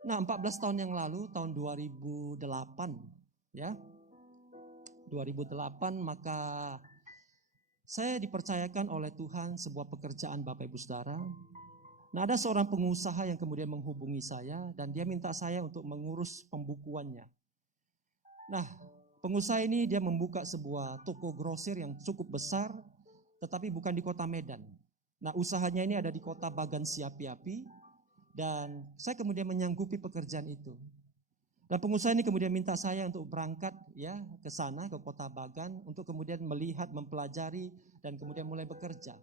Nah, 14 tahun yang lalu, tahun 2008, ya, 2008, maka saya dipercayakan oleh Tuhan sebuah pekerjaan Bapak Ibu Saudara. Nah, ada seorang pengusaha yang kemudian menghubungi saya dan dia minta saya untuk mengurus pembukuannya. Nah, pengusaha ini dia membuka sebuah toko grosir yang cukup besar, tetapi bukan di kota Medan. Nah, usahanya ini ada di kota Bagan Siapi-Api dan saya kemudian menyanggupi pekerjaan itu. Dan pengusaha ini kemudian minta saya untuk berangkat ya ke sana, ke kota Bagan, untuk kemudian melihat, mempelajari dan kemudian mulai bekerja.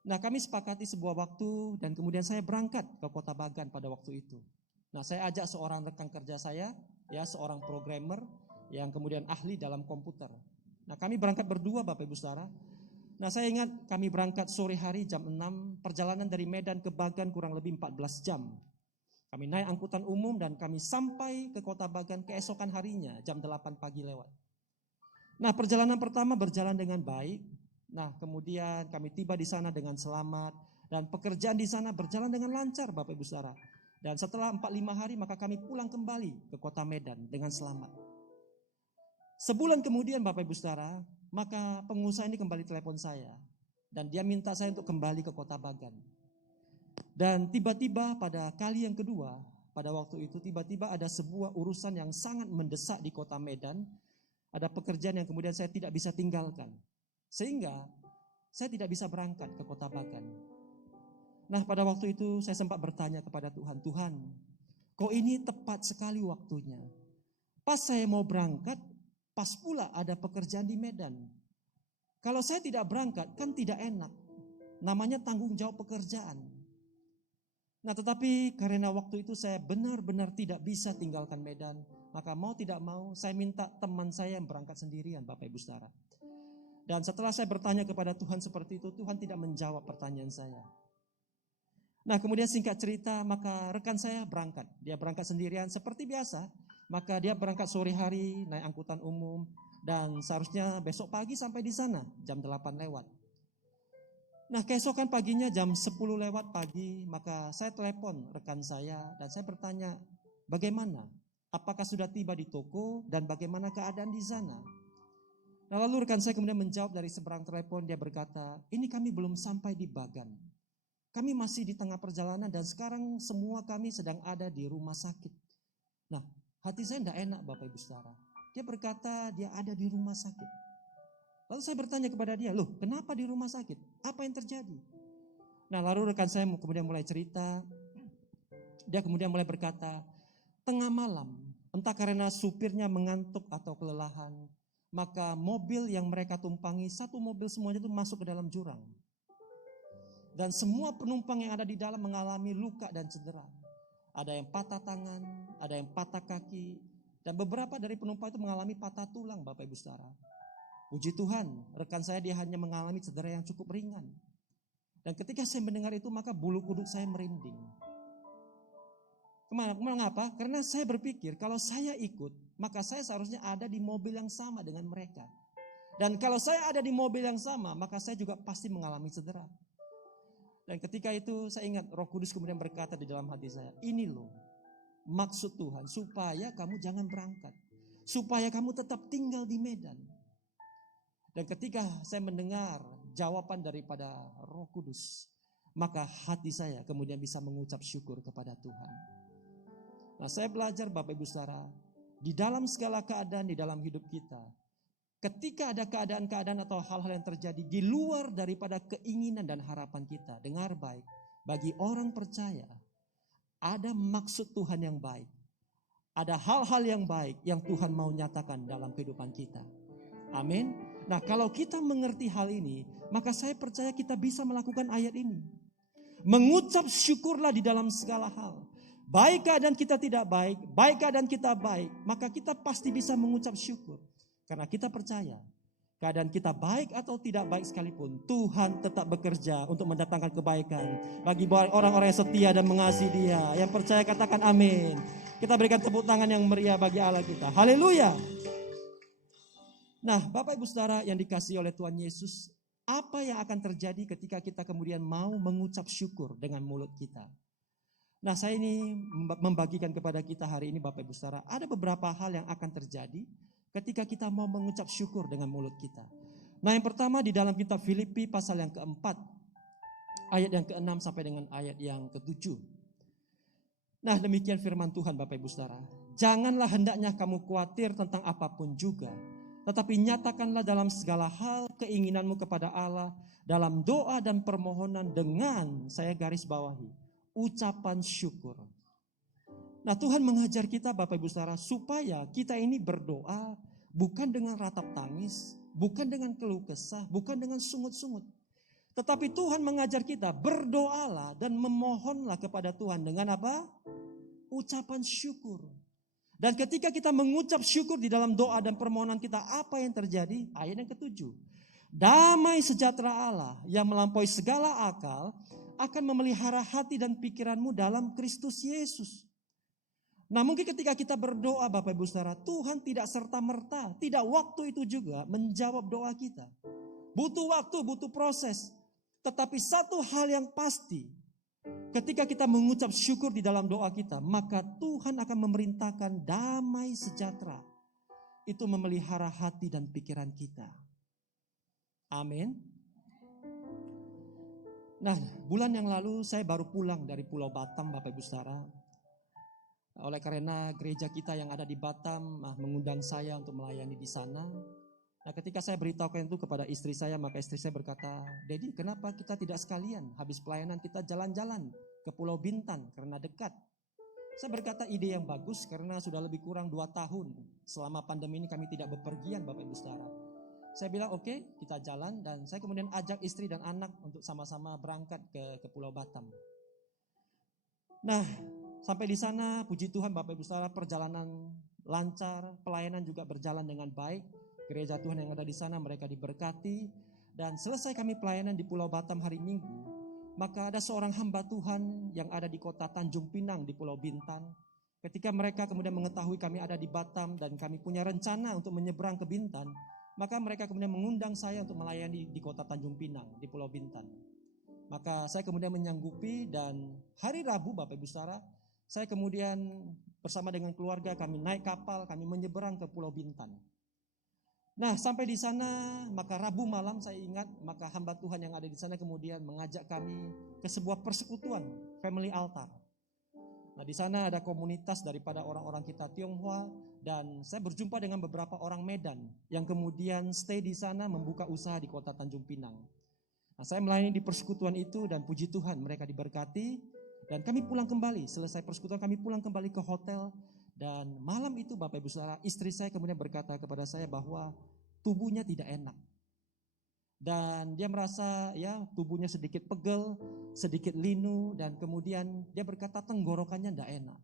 Nah, kami sepakati sebuah waktu dan kemudian saya berangkat ke kota Bagan pada waktu itu. Nah, saya ajak seorang rekan kerja saya, ya seorang programmer yang kemudian ahli dalam komputer. Nah, kami berangkat berdua Bapak Ibu Saudara. Nah, saya ingat kami berangkat sore hari jam 6, perjalanan dari Medan ke Bagan kurang lebih 14 jam. Kami naik angkutan umum dan kami sampai ke kota Bagan keesokan harinya jam 8 pagi lewat. Nah, perjalanan pertama berjalan dengan baik. Nah, kemudian kami tiba di sana dengan selamat dan pekerjaan di sana berjalan dengan lancar Bapak Ibu Saudara. Dan setelah 4-5 hari maka kami pulang kembali ke kota Medan dengan selamat. Sebulan kemudian Bapak Ibu Saudara, maka pengusaha ini kembali telepon saya dan dia minta saya untuk kembali ke kota Bagan. Dan tiba-tiba pada kali yang kedua, pada waktu itu tiba-tiba ada sebuah urusan yang sangat mendesak di kota Medan. Ada pekerjaan yang kemudian saya tidak bisa tinggalkan. Sehingga saya tidak bisa berangkat ke kota Bagan. Nah, pada waktu itu saya sempat bertanya kepada Tuhan, Tuhan, kok ini tepat sekali waktunya. Pas saya mau berangkat, pas pula ada pekerjaan di Medan. Kalau saya tidak berangkat kan tidak enak. Namanya tanggung jawab pekerjaan. Nah, tetapi karena waktu itu saya benar-benar tidak bisa tinggalkan Medan, maka mau tidak mau saya minta teman saya yang berangkat sendirian Bapak Ibu Saudara. Dan setelah saya bertanya kepada Tuhan seperti itu, Tuhan tidak menjawab pertanyaan saya. Nah, kemudian singkat cerita, maka rekan saya berangkat. Dia berangkat sendirian seperti biasa. Maka dia berangkat sore hari, naik angkutan umum. Dan seharusnya besok pagi sampai di sana, jam 8 lewat. Nah, keesokan paginya jam 10 lewat pagi, maka saya telepon rekan saya. Dan saya bertanya, bagaimana? Apakah sudah tiba di toko dan bagaimana keadaan di sana? Nah, lalu rekan saya kemudian menjawab dari seberang telepon, dia berkata, ini kami belum sampai di Bagan. Kami masih di tengah perjalanan dan sekarang semua kami sedang ada di rumah sakit. Nah, hati saya tidak enak Bapak Ibu Saudara. Dia berkata dia ada di rumah sakit. Lalu saya bertanya kepada dia, loh kenapa di rumah sakit? Apa yang terjadi? Nah, lalu rekan saya kemudian mulai cerita. Dia kemudian mulai berkata, tengah malam, entah karena supirnya mengantuk atau kelelahan, maka mobil yang mereka tumpangi, satu mobil semuanya itu masuk ke dalam jurang. Dan semua penumpang yang ada di dalam mengalami luka dan cedera. Ada yang patah tangan, ada yang patah kaki, dan beberapa dari penumpang itu mengalami patah tulang Bapak Ibu Saudara. Puji Tuhan, rekan saya dia hanya mengalami cedera yang cukup ringan. Dan ketika saya mendengar itu maka bulu kuduk saya merinding. Mengapa? Karena saya berpikir kalau saya ikut, maka saya seharusnya ada di mobil yang sama dengan mereka. Dan kalau saya ada di mobil yang sama, maka saya juga pasti mengalami cedera. Dan ketika itu saya ingat Roh Kudus kemudian berkata di dalam hati saya, ini loh maksud Tuhan, supaya kamu jangan berangkat, supaya kamu tetap tinggal di Medan. Dan ketika saya mendengar jawaban daripada Roh Kudus, maka hati saya kemudian bisa mengucap syukur kepada Tuhan. Nah, saya belajar Bapak Ibu Saudara, di dalam segala keadaan di dalam hidup kita, ketika ada keadaan-keadaan atau hal-hal yang terjadi di luar daripada keinginan dan harapan kita, dengar baik, bagi orang percaya, ada maksud Tuhan yang baik. Ada hal-hal yang baik yang Tuhan mau nyatakan dalam kehidupan kita. Amin. Nah, kalau kita mengerti hal ini, maka saya percaya kita bisa melakukan ayat ini. Mengucap syukurlah di dalam segala hal. Baik keadaan kita tidak baik, baik keadaan kita baik, maka kita pasti bisa mengucap syukur. Karena kita percaya, keadaan kita baik atau tidak baik sekalipun, Tuhan tetap bekerja untuk mendatangkan kebaikan bagi orang-orang yang setia dan mengasihi Dia. Yang percaya katakan amin. Kita berikan tepuk tangan yang meriah bagi Allah kita. Haleluya. Nah, Bapak Ibu Saudara yang dikasihi oleh Tuhan Yesus, apa yang akan terjadi ketika kita kemudian mau mengucap syukur dengan mulut kita? Nah, saya ini membagikan kepada kita hari ini Bapak Ibu Saudara, ada beberapa hal yang akan terjadi ketika kita mau mengucap syukur dengan mulut kita. Nah, yang pertama di dalam kitab Filipi pasal yang keempat, ayat yang ke-6 sampai dengan ayat yang ke-7. Nah, demikian firman Tuhan Bapak Ibu Saudara. Janganlah hendaknya kamu khawatir tentang apapun juga, tetapi nyatakanlah dalam segala hal keinginanmu kepada Allah dalam doa dan permohonan dengan, saya garis bawahi, ucapan syukur. Nah, Tuhan mengajar kita Bapak Ibu Saudara supaya kita ini berdoa bukan dengan ratap tangis, bukan dengan keluh kesah, bukan dengan sungut-sungut. Tetapi Tuhan mengajar kita berdoalah dan memohonlah kepada Tuhan dengan apa? Ucapan syukur. Dan ketika kita mengucap syukur di dalam doa dan permohonan kita, apa yang terjadi? Ayat yang ke-7. Damai sejahtera Allah yang melampaui segala akal akan memelihara hati dan pikiranmu dalam Kristus Yesus. Nah, mungkin ketika kita berdoa Bapak Ibu Saudara, Tuhan tidak serta-merta, tidak waktu itu juga menjawab doa kita. Butuh waktu, butuh proses. Tetapi satu hal yang pasti, ketika kita mengucap syukur di dalam doa kita, maka Tuhan akan memerintahkan damai sejahtera. Itu memelihara hati dan pikiran kita. Amin. Nah, bulan yang lalu saya baru pulang dari Pulau Batam Bapak Ibu Saudara. Oleh karena gereja kita yang ada di Batam mengundang saya untuk melayani di sana. Nah, ketika saya beritahukan itu kepada istri saya, maka istri saya berkata, "Dedi, kenapa kita tidak sekalian habis pelayanan kita jalan-jalan ke Pulau Bintan karena dekat?" Saya berkata ide yang bagus karena sudah lebih kurang 2 tahun selama pandemi ini kami tidak bepergian Bapak Ibu Saudara. Saya bilang oke, kita jalan, dan saya kemudian ajak istri dan anak untuk sama-sama berangkat ke Pulau Batam. Nah, sampai di sana puji Tuhan Bapak Ibu Saudara, perjalanan lancar, pelayanan juga berjalan dengan baik. Gereja Tuhan yang ada di sana mereka diberkati, dan selesai kami pelayanan di Pulau Batam hari Minggu, maka ada seorang hamba Tuhan yang ada di kota Tanjung Pinang di Pulau Bintan. Ketika mereka kemudian mengetahui kami ada di Batam dan kami punya rencana untuk menyeberang ke Bintan, maka mereka kemudian mengundang saya untuk melayani di kota Tanjung Pinang di Pulau Bintan. Maka saya kemudian menyanggupi, dan hari Rabu Bapak Ibu Saudara, saya kemudian bersama dengan keluarga kami naik kapal, kami menyeberang ke Pulau Bintan. Nah, sampai di sana, maka Rabu malam saya ingat, maka hamba Tuhan yang ada di sana kemudian mengajak kami ke sebuah persekutuan, family altar. Nah, di sana ada komunitas daripada orang-orang kita Tionghoa, dan saya berjumpa dengan beberapa orang Medan yang kemudian stay di sana membuka usaha di kota Tanjung Pinang. Nah, saya melayani di persekutuan itu, dan puji Tuhan mereka diberkati, dan kami pulang kembali. Selesai persekutuan kami pulang kembali ke hotel, dan malam itu Bapak Ibu Saudara, istri saya kemudian berkata kepada saya bahwa tubuhnya tidak enak. Dan dia merasa ya tubuhnya sedikit pegel, sedikit linu, dan kemudian dia berkata tenggorokannya tidak enak.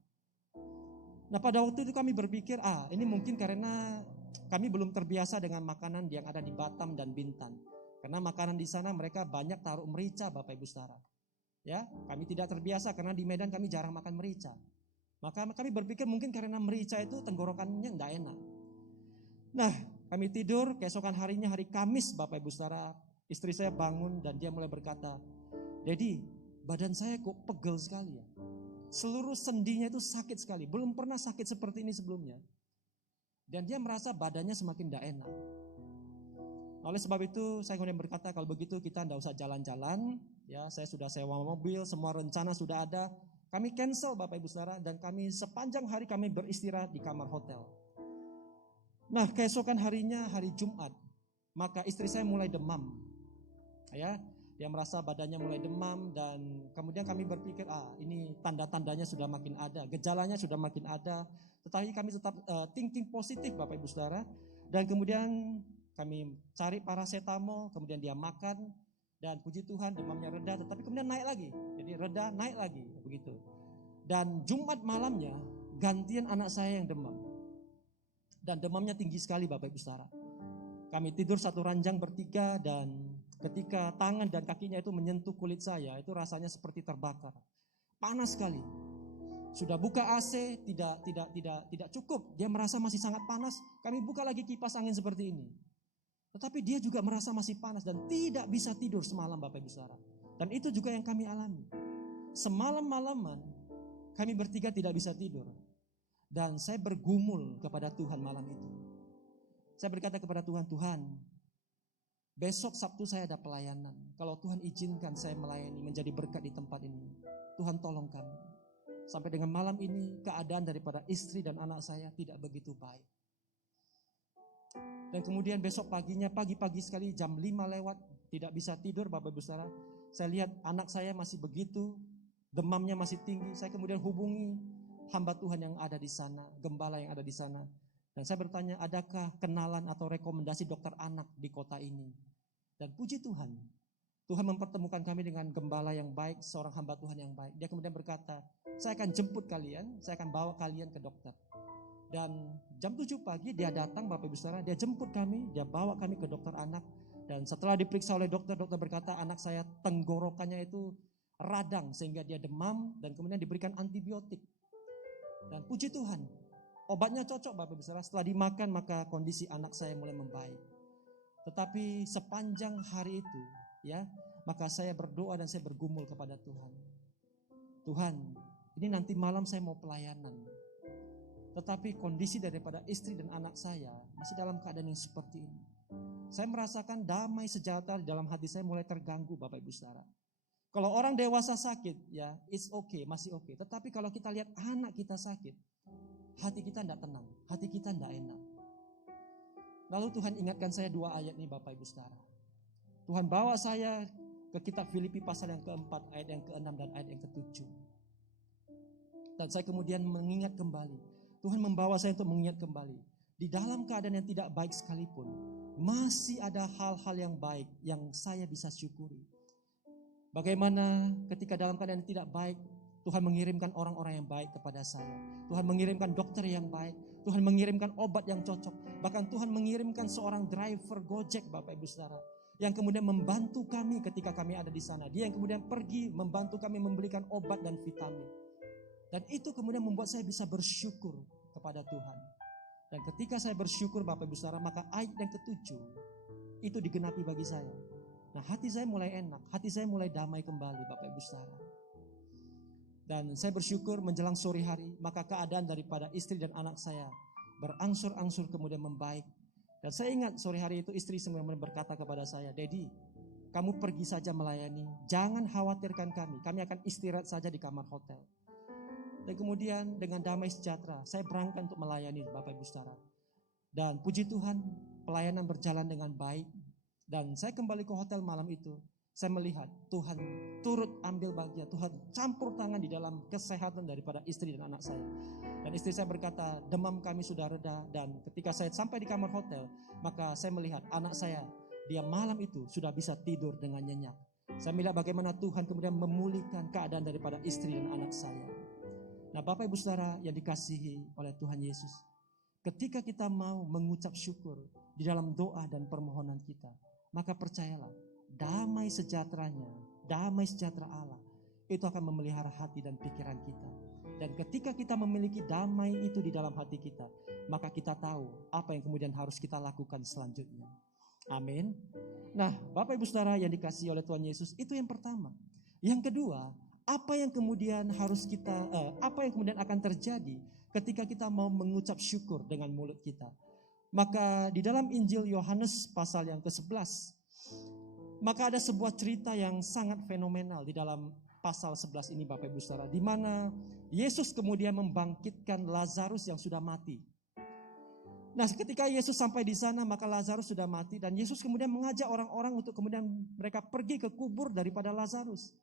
Nah, pada waktu itu kami berpikir, ini mungkin karena kami belum terbiasa dengan makanan yang ada di Batam dan Bintan. Karena makanan di sana mereka banyak taruh merica Bapak Ibu Saudara. Ya, kami tidak terbiasa karena di Medan kami jarang makan merica. Maka kami berpikir mungkin karena merica itu tenggorokannya tidak enak. Nah, kami tidur, keesokan harinya hari Kamis Bapak Ibu Saudara, istri saya bangun dan dia mulai berkata, Jadi badan saya kok pegel sekali ya. Seluruh sendinya itu sakit sekali. Belum pernah sakit seperti ini sebelumnya. Dan dia merasa badannya semakin tidak enak. Oleh sebab itu saya kemudian berkata, kalau begitu kita tidak usah jalan-jalan. Ya, saya sudah sewa mobil, semua rencana sudah ada. Kami cancel Bapak Ibu Saudara, dan kami sepanjang hari kami beristirahat di kamar hotel. Nah, keesokan harinya hari Jumat, maka istri saya mulai demam. Ya, dia merasa badannya mulai demam, dan kemudian kami berpikir, ini tanda-tandanya sudah makin ada, gejalanya sudah makin ada. Tetapi kami tetap thinking positif Bapak Ibu Saudara, dan kemudian kami cari paracetamol, kemudian dia makan, dan puji Tuhan demamnya reda, tetapi kemudian naik lagi. Jadi reda, naik lagi, begitu. Dan Jumat malamnya gantian anak saya yang demam. Dan demamnya tinggi sekali Bapak Ibu Saudara. Kami tidur satu ranjang bertiga, dan ketika tangan dan kakinya itu menyentuh kulit saya, itu rasanya seperti terbakar. Panas sekali. Sudah buka AC, tidak cukup. Dia merasa masih sangat panas. Kami buka lagi kipas angin seperti ini. Tetapi dia juga merasa masih panas dan tidak bisa tidur semalam Bapak Ibu Saudara. Dan itu juga yang kami alami. Semalam-malaman kami bertiga tidak bisa tidur. Dan saya bergumul kepada Tuhan malam itu. Saya berkata kepada Tuhan, Tuhan, besok Sabtu saya ada pelayanan. Kalau Tuhan izinkan saya melayani, menjadi berkat di tempat ini, Tuhan tolong kami. Sampai dengan malam ini keadaan daripada istri dan anak saya tidak begitu baik. Dan kemudian besok paginya, pagi-pagi sekali jam 5 lewat, tidak bisa tidur Bapak Ibu Saudara. Saya lihat anak saya masih begitu, demamnya masih tinggi. Saya kemudian hubungi hamba Tuhan yang ada di sana, gembala yang ada di sana. Dan saya bertanya, adakah kenalan atau rekomendasi dokter anak di kota ini? Dan puji Tuhan, Tuhan mempertemukan kami dengan gembala yang baik, seorang hamba Tuhan yang baik. Dia kemudian berkata, saya akan jemput kalian, saya akan bawa kalian ke dokter. Dan jam 7 pagi dia datang Bapak Ibu Saudara, dia jemput kami, dia bawa kami ke dokter anak. Dan setelah diperiksa oleh dokter, dokter berkata anak saya tenggorokannya itu radang sehingga dia demam, dan kemudian diberikan antibiotik. Dan puji Tuhan, obatnya cocok Bapak Ibu Saudara. Setelah dimakan maka kondisi anak saya mulai membaik. Tetapi sepanjang hari itu ya, maka saya berdoa dan saya bergumul kepada Tuhan. Tuhan, ini nanti malam saya mau pelayanan. Tetapi kondisi daripada istri dan anak saya masih dalam keadaan yang seperti ini. Saya merasakan damai sejahtera di dalam hati saya mulai terganggu Bapak Ibu Saudara. Kalau orang dewasa sakit ya it's okay, masih okay. Tetapi kalau kita lihat anak kita sakit, hati kita tidak tenang, hati kita tidak enak. Lalu Tuhan ingatkan saya 2 ayat nih Bapak Ibu Saudara. Tuhan bawa saya ke kitab Filipi pasal yang keempat, ayat yang ke-6 dan ayat yang ke-7. Dan saya kemudian mengingat kembali. Tuhan membawa saya untuk mengingat kembali. Di dalam keadaan yang tidak baik sekalipun, masih ada hal-hal yang baik yang saya bisa syukuri. Bagaimana ketika dalam keadaan yang tidak baik, Tuhan mengirimkan orang-orang yang baik kepada saya. Tuhan mengirimkan dokter yang baik. Tuhan mengirimkan obat yang cocok. Bahkan Tuhan mengirimkan seorang driver Gojek Bapak Ibu Saudara, yang kemudian membantu kami ketika kami ada di sana. Dia yang kemudian pergi membantu kami membelikan obat dan vitamin. Dan itu kemudian membuat saya bisa bersyukur kepada Tuhan. Dan ketika saya bersyukur Bapak Ibu Saudara, maka ayat yang ke-7 itu digenapi bagi saya. Nah, hati saya mulai enak, hati saya mulai damai kembali Bapak Ibu Saudara. Dan saya bersyukur menjelang sore hari, maka keadaan daripada istri dan anak saya berangsur-angsur kemudian membaik. Dan saya ingat sore hari itu istri semuanya berkata kepada saya, Daddy, kamu pergi saja melayani, jangan khawatirkan kami akan istirahat saja di kamar hotel. Dan kemudian dengan damai sejahtera, saya berangkat untuk melayani Bapak Ibu Saudara. Dan puji Tuhan, pelayanan berjalan dengan baik. Dan saya kembali ke hotel malam itu, saya melihat Tuhan turut ambil bagian, Tuhan campur tangan di dalam kesehatan daripada istri dan anak saya. Dan istri saya berkata, demam kami sudah reda. Dan ketika saya sampai di kamar hotel, maka saya melihat anak saya, dia malam itu sudah bisa tidur dengan nyenyak. Saya melihat bagaimana Tuhan kemudian memulihkan keadaan daripada istri dan anak saya. Nah Bapak Ibu Saudara yang dikasihi oleh Tuhan Yesus, ketika kita mau mengucap syukur di dalam doa dan permohonan kita, maka percayalah, damai sejahteranya, damai sejahtera Allah, itu akan memelihara hati dan pikiran kita. Dan ketika kita memiliki damai itu di dalam hati kita, maka kita tahu apa yang kemudian harus kita lakukan selanjutnya. Amin. Nah Bapak Ibu Saudara yang dikasihi oleh Tuhan Yesus, itu yang pertama. Yang kedua, apa yang kemudian akan terjadi ketika kita mau mengucap syukur dengan mulut kita? Maka di dalam Injil Yohanes pasal yang ke-11, maka ada sebuah cerita yang sangat fenomenal di dalam pasal 11 ini Bapak Ibu Saudara, di mana Yesus kemudian membangkitkan Lazarus yang sudah mati. Nah, ketika Yesus sampai di sana, maka Lazarus sudah mati dan Yesus kemudian mengajak orang-orang untuk kemudian mereka pergi ke kubur daripada Lazarus.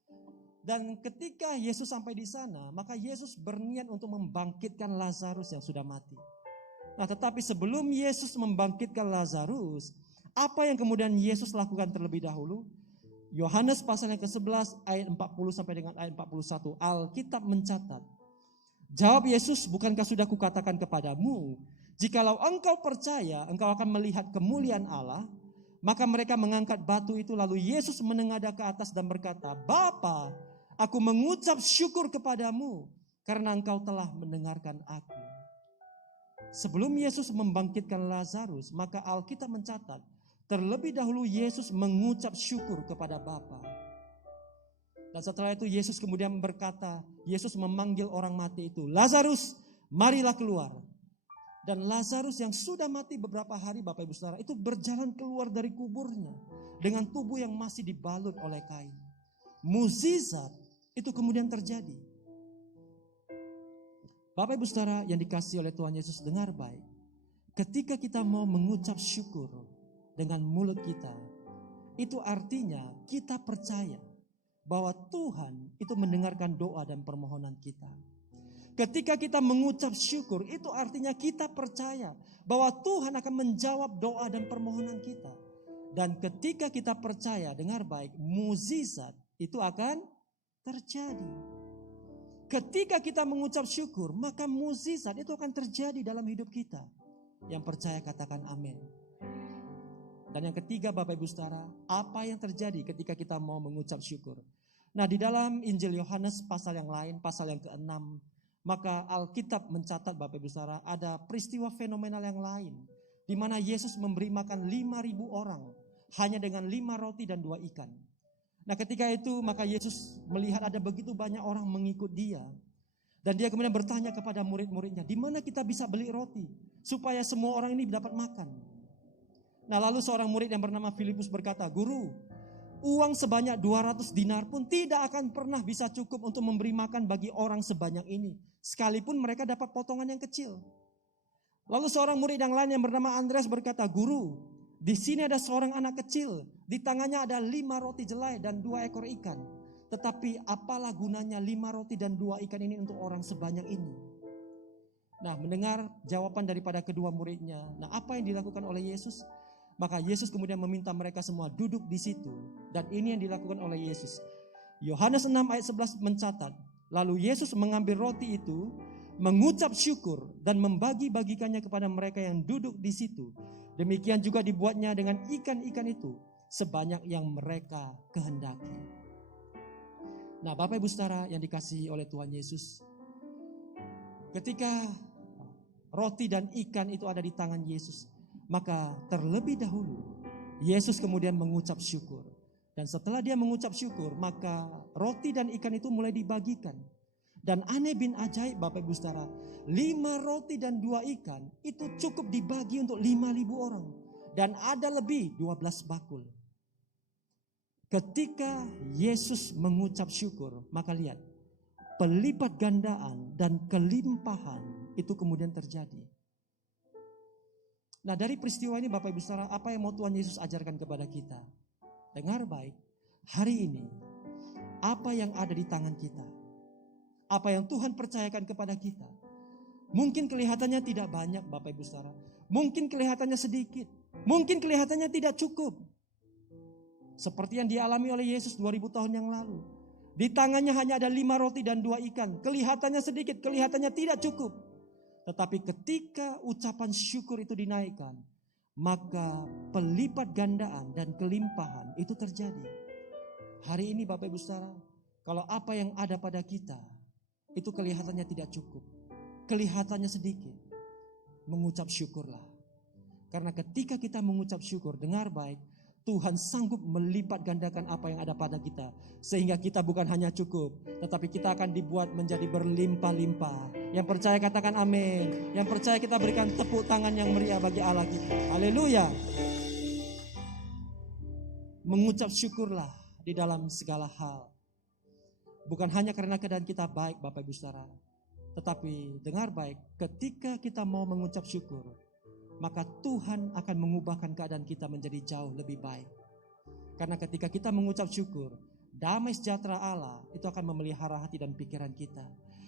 Dan ketika Yesus sampai di sana, maka Yesus berniat untuk membangkitkan Lazarus yang sudah mati. Nah, tetapi sebelum Yesus membangkitkan Lazarus, apa yang kemudian Yesus lakukan terlebih dahulu? Yohanes pasal yang ke-11 ayat 40 sampai dengan ayat 41, Alkitab mencatat, jawab Yesus, bukankah sudah kukatakan kepadamu, jikalau engkau percaya, engkau akan melihat kemuliaan Allah. Maka mereka mengangkat batu itu, lalu Yesus menengadah ke atas dan berkata, Bapa, aku mengucap syukur kepadamu karena engkau telah mendengarkan aku. Sebelum Yesus membangkitkan Lazarus, maka Alkitab mencatat, terlebih dahulu Yesus mengucap syukur kepada Bapa. Dan setelah itu Yesus kemudian berkata, Yesus memanggil orang mati itu, Lazarus, marilah keluar. Dan Lazarus yang sudah mati beberapa hari Bapak Ibu Saudara, itu berjalan keluar dari kuburnya dengan tubuh yang masih dibalut oleh kain. Mukjizat itu kemudian terjadi. Bapak Ibu Saudara yang dikasihi oleh Tuhan Yesus, dengar baik. Ketika kita mau mengucap syukur dengan mulut kita, itu artinya kita percaya bahwa Tuhan itu mendengarkan doa dan permohonan kita. Ketika kita mengucap syukur, itu artinya kita percaya bahwa Tuhan akan menjawab doa dan permohonan kita. Dan ketika kita percaya, dengar baik, mukjizat itu akan terjadi. Ketika kita mengucap syukur, maka mukjizat itu akan terjadi dalam hidup kita. Yang percaya katakan amin. Dan yang ketiga Bapak Ibu Saudara, apa yang terjadi ketika kita mau mengucap syukur? Nah, di dalam Injil Yohanes pasal yang lain, pasal yang ke-6, maka Alkitab mencatat Bapak Ibu Saudara, ada peristiwa fenomenal yang lain, di mana Yesus memberi makan 5.000 orang hanya dengan 5 roti dan 2 ikan. Nah, ketika itu maka Yesus melihat ada begitu banyak orang mengikut dia. Dan dia kemudian bertanya kepada murid-muridnya, di mana kita bisa beli roti supaya semua orang ini dapat makan? Nah, lalu seorang murid yang bernama Filipus berkata, Guru, uang sebanyak 200 dinar pun tidak akan pernah bisa cukup untuk memberi makan bagi orang sebanyak ini, sekalipun mereka dapat potongan yang kecil. Lalu seorang murid yang lain yang bernama Andreas berkata, Guru, di sini ada seorang anak kecil, di tangannya ada 5 roti jelai dan 2 ekor ikan. Tetapi apalah gunanya 5 roti dan 2 ikan ini untuk orang sebanyak ini? Nah, mendengar jawaban daripada kedua muridnya, nah apa yang dilakukan oleh Yesus? Maka Yesus kemudian meminta mereka semua duduk di situ. Dan ini yang dilakukan oleh Yesus. Yohanes 6 ayat 11 mencatat, lalu Yesus mengambil roti itu, mengucap syukur dan membagi-bagikannya kepada mereka yang duduk di situ. Demikian juga dibuatnya dengan ikan-ikan itu sebanyak yang mereka kehendaki. Nah, Bapak Ibu Saudara yang dikasihi oleh Tuhan Yesus, ketika roti dan ikan itu ada di tangan Yesus, maka terlebih dahulu Yesus kemudian mengucap syukur. Dan setelah dia mengucap syukur, maka roti dan ikan itu mulai dibagikan. Dan aneh bin ajaib Bapak Ibu Saudara, 5 roti dan 2 ikan itu cukup dibagi untuk 5.000 orang. Dan ada lebih 12 bakul. Ketika Yesus mengucap syukur, maka lihat, pelipat gandaan dan kelimpahan itu kemudian terjadi. Nah, dari peristiwa ini Bapak Ibu Saudara, apa yang mau Tuhan Yesus ajarkan kepada kita? Dengar baik, hari ini apa yang ada di tangan kita? Apa yang Tuhan percayakan kepada kita? Mungkin kelihatannya tidak banyak Bapak Ibu Saudara. Mungkin kelihatannya sedikit. Mungkin kelihatannya tidak cukup. Seperti yang dialami oleh Yesus 2000 tahun yang lalu. Di tangannya hanya ada 5 roti dan 2 ikan. Kelihatannya sedikit, kelihatannya tidak cukup. Tetapi ketika ucapan syukur itu dinaikkan, maka pelipat gandaan dan kelimpahan itu terjadi. Hari ini Bapak Ibu Saudara, kalau apa yang ada pada kita itu kelihatannya tidak cukup, kelihatannya sedikit, mengucap syukurlah. Karena ketika kita mengucap syukur, dengar baik, Tuhan sanggup melipat gandakan apa yang ada pada kita. Sehingga kita bukan hanya cukup, tetapi kita akan dibuat menjadi berlimpah-limpah. Yang percaya katakan amin. Yang percaya kita berikan tepuk tangan yang meriah bagi Allah kita. Haleluya. Mengucap syukurlah di dalam segala hal. Bukan hanya karena keadaan kita baik Bapak Ibu Saudara. Tetapi dengar baik, ketika kita mau mengucap syukur, maka Tuhan akan mengubahkan keadaan kita menjadi jauh lebih baik. Karena ketika kita mengucap syukur, damai sejahtera Allah itu akan memelihara hati dan pikiran kita.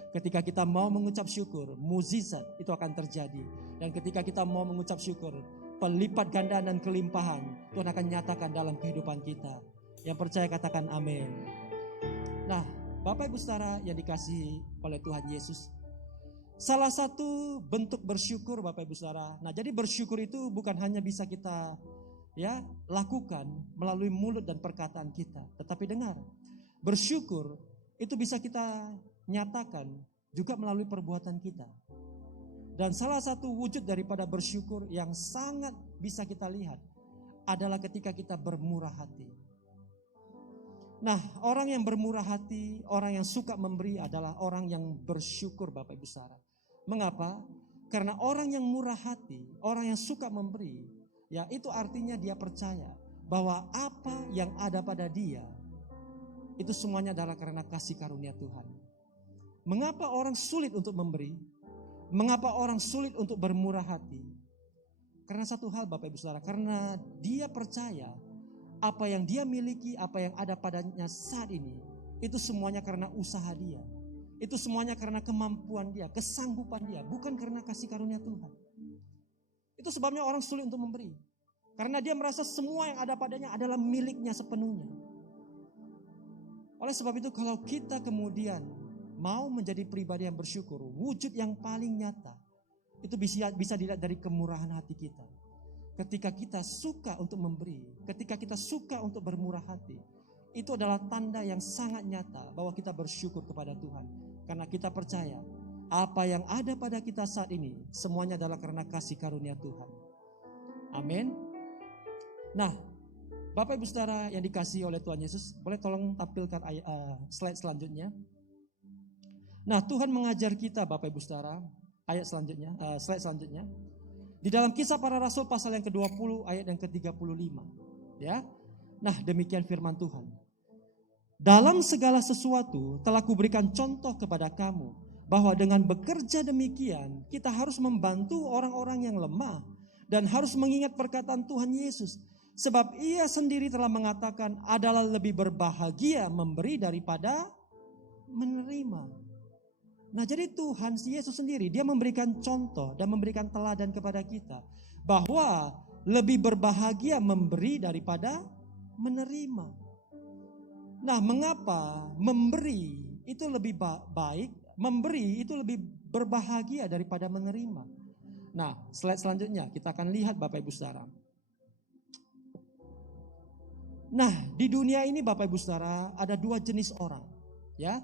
Ketika kita mau mengucap syukur, mukjizat itu akan terjadi. Dan ketika kita mau mengucap syukur, pelipat gandaan dan kelimpahan Tuhan akan nyatakan dalam kehidupan kita. Yang percaya katakan amin. Nah, Bapak Ibu Saudara yang dikasihi oleh Tuhan Yesus, salah satu bentuk bersyukur Bapak Ibu Saudara. Nah, jadi bersyukur itu bukan hanya bisa kita lakukan melalui mulut dan perkataan kita. Tetapi dengar, bersyukur itu bisa kita nyatakan juga melalui perbuatan kita. Dan salah satu wujud daripada bersyukur yang sangat bisa kita lihat adalah ketika kita bermurah hati. Nah, orang yang bermurah hati, orang yang suka memberi adalah orang yang bersyukur Bapak Ibu Saudara. Mengapa? Karena orang yang murah hati, orang yang suka memberi, ya itu artinya dia percaya bahwa apa yang ada pada dia itu semuanya adalah karena kasih karunia Tuhan. Mengapa orang sulit untuk memberi? Mengapa orang sulit untuk bermurah hati? Karena satu hal Bapak Ibu Saudara, karena dia percaya apa yang dia miliki, apa yang ada padanya saat ini, itu semuanya karena usaha dia. Itu semuanya karena kemampuan dia, kesanggupan dia, bukan karena kasih karunia Tuhan. Itu sebabnya orang sulit untuk memberi. Karena dia merasa semua yang ada padanya adalah miliknya sepenuhnya. Oleh sebab itu kalau kita kemudian mau menjadi pribadi yang bersyukur, wujud yang paling nyata itu bisa dilihat dari kemurahan hati kita. Ketika kita suka untuk memberi, ketika kita suka untuk bermurah hati, itu adalah tanda yang sangat nyata bahwa kita bersyukur kepada Tuhan. Karena kita percaya apa yang ada pada kita saat ini semuanya adalah karena kasih karunia Tuhan. Amin. Nah, Bapak Ibu Saudara yang dikasihi oleh Tuhan Yesus, boleh tolong tampilkan slide selanjutnya. Nah, Tuhan mengajar kita Bapak Ibu Saudara, ayat selanjutnya, slide selanjutnya. Di dalam Kisah Para Rasul pasal yang ke-20 ayat yang ke-35, ya. Nah, demikian firman Tuhan. Dalam segala sesuatu telah kuberikan contoh kepada kamu, bahwa dengan bekerja demikian kita harus membantu orang-orang yang lemah dan harus mengingat perkataan Tuhan Yesus, sebab Ia sendiri telah mengatakan adalah lebih berbahagia memberi daripada menerima. Nah, jadi Tuhan Yesus sendiri dia memberikan contoh dan memberikan teladan kepada kita bahwa lebih berbahagia memberi daripada menerima. Nah, mengapa memberi itu lebih baik, memberi itu lebih berbahagia daripada menerima? Nah, slide selanjutnya kita akan lihat Bapak Ibu Saudara. Nah, di dunia ini Bapak Ibu Saudara ada dua jenis orang, ya.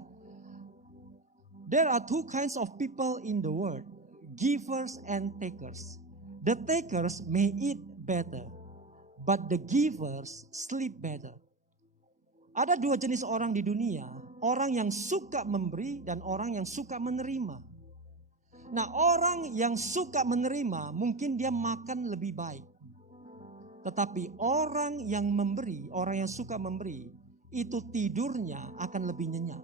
There are two kinds of people in the world, givers and takers. The takers may eat better, but the givers sleep better. Ada dua jenis orang di dunia, orang yang suka memberi dan orang yang suka menerima. Nah, orang yang suka menerima mungkin dia makan lebih baik. Tetapi orang yang memberi, orang yang suka memberi, itu tidurnya akan lebih nyenyak.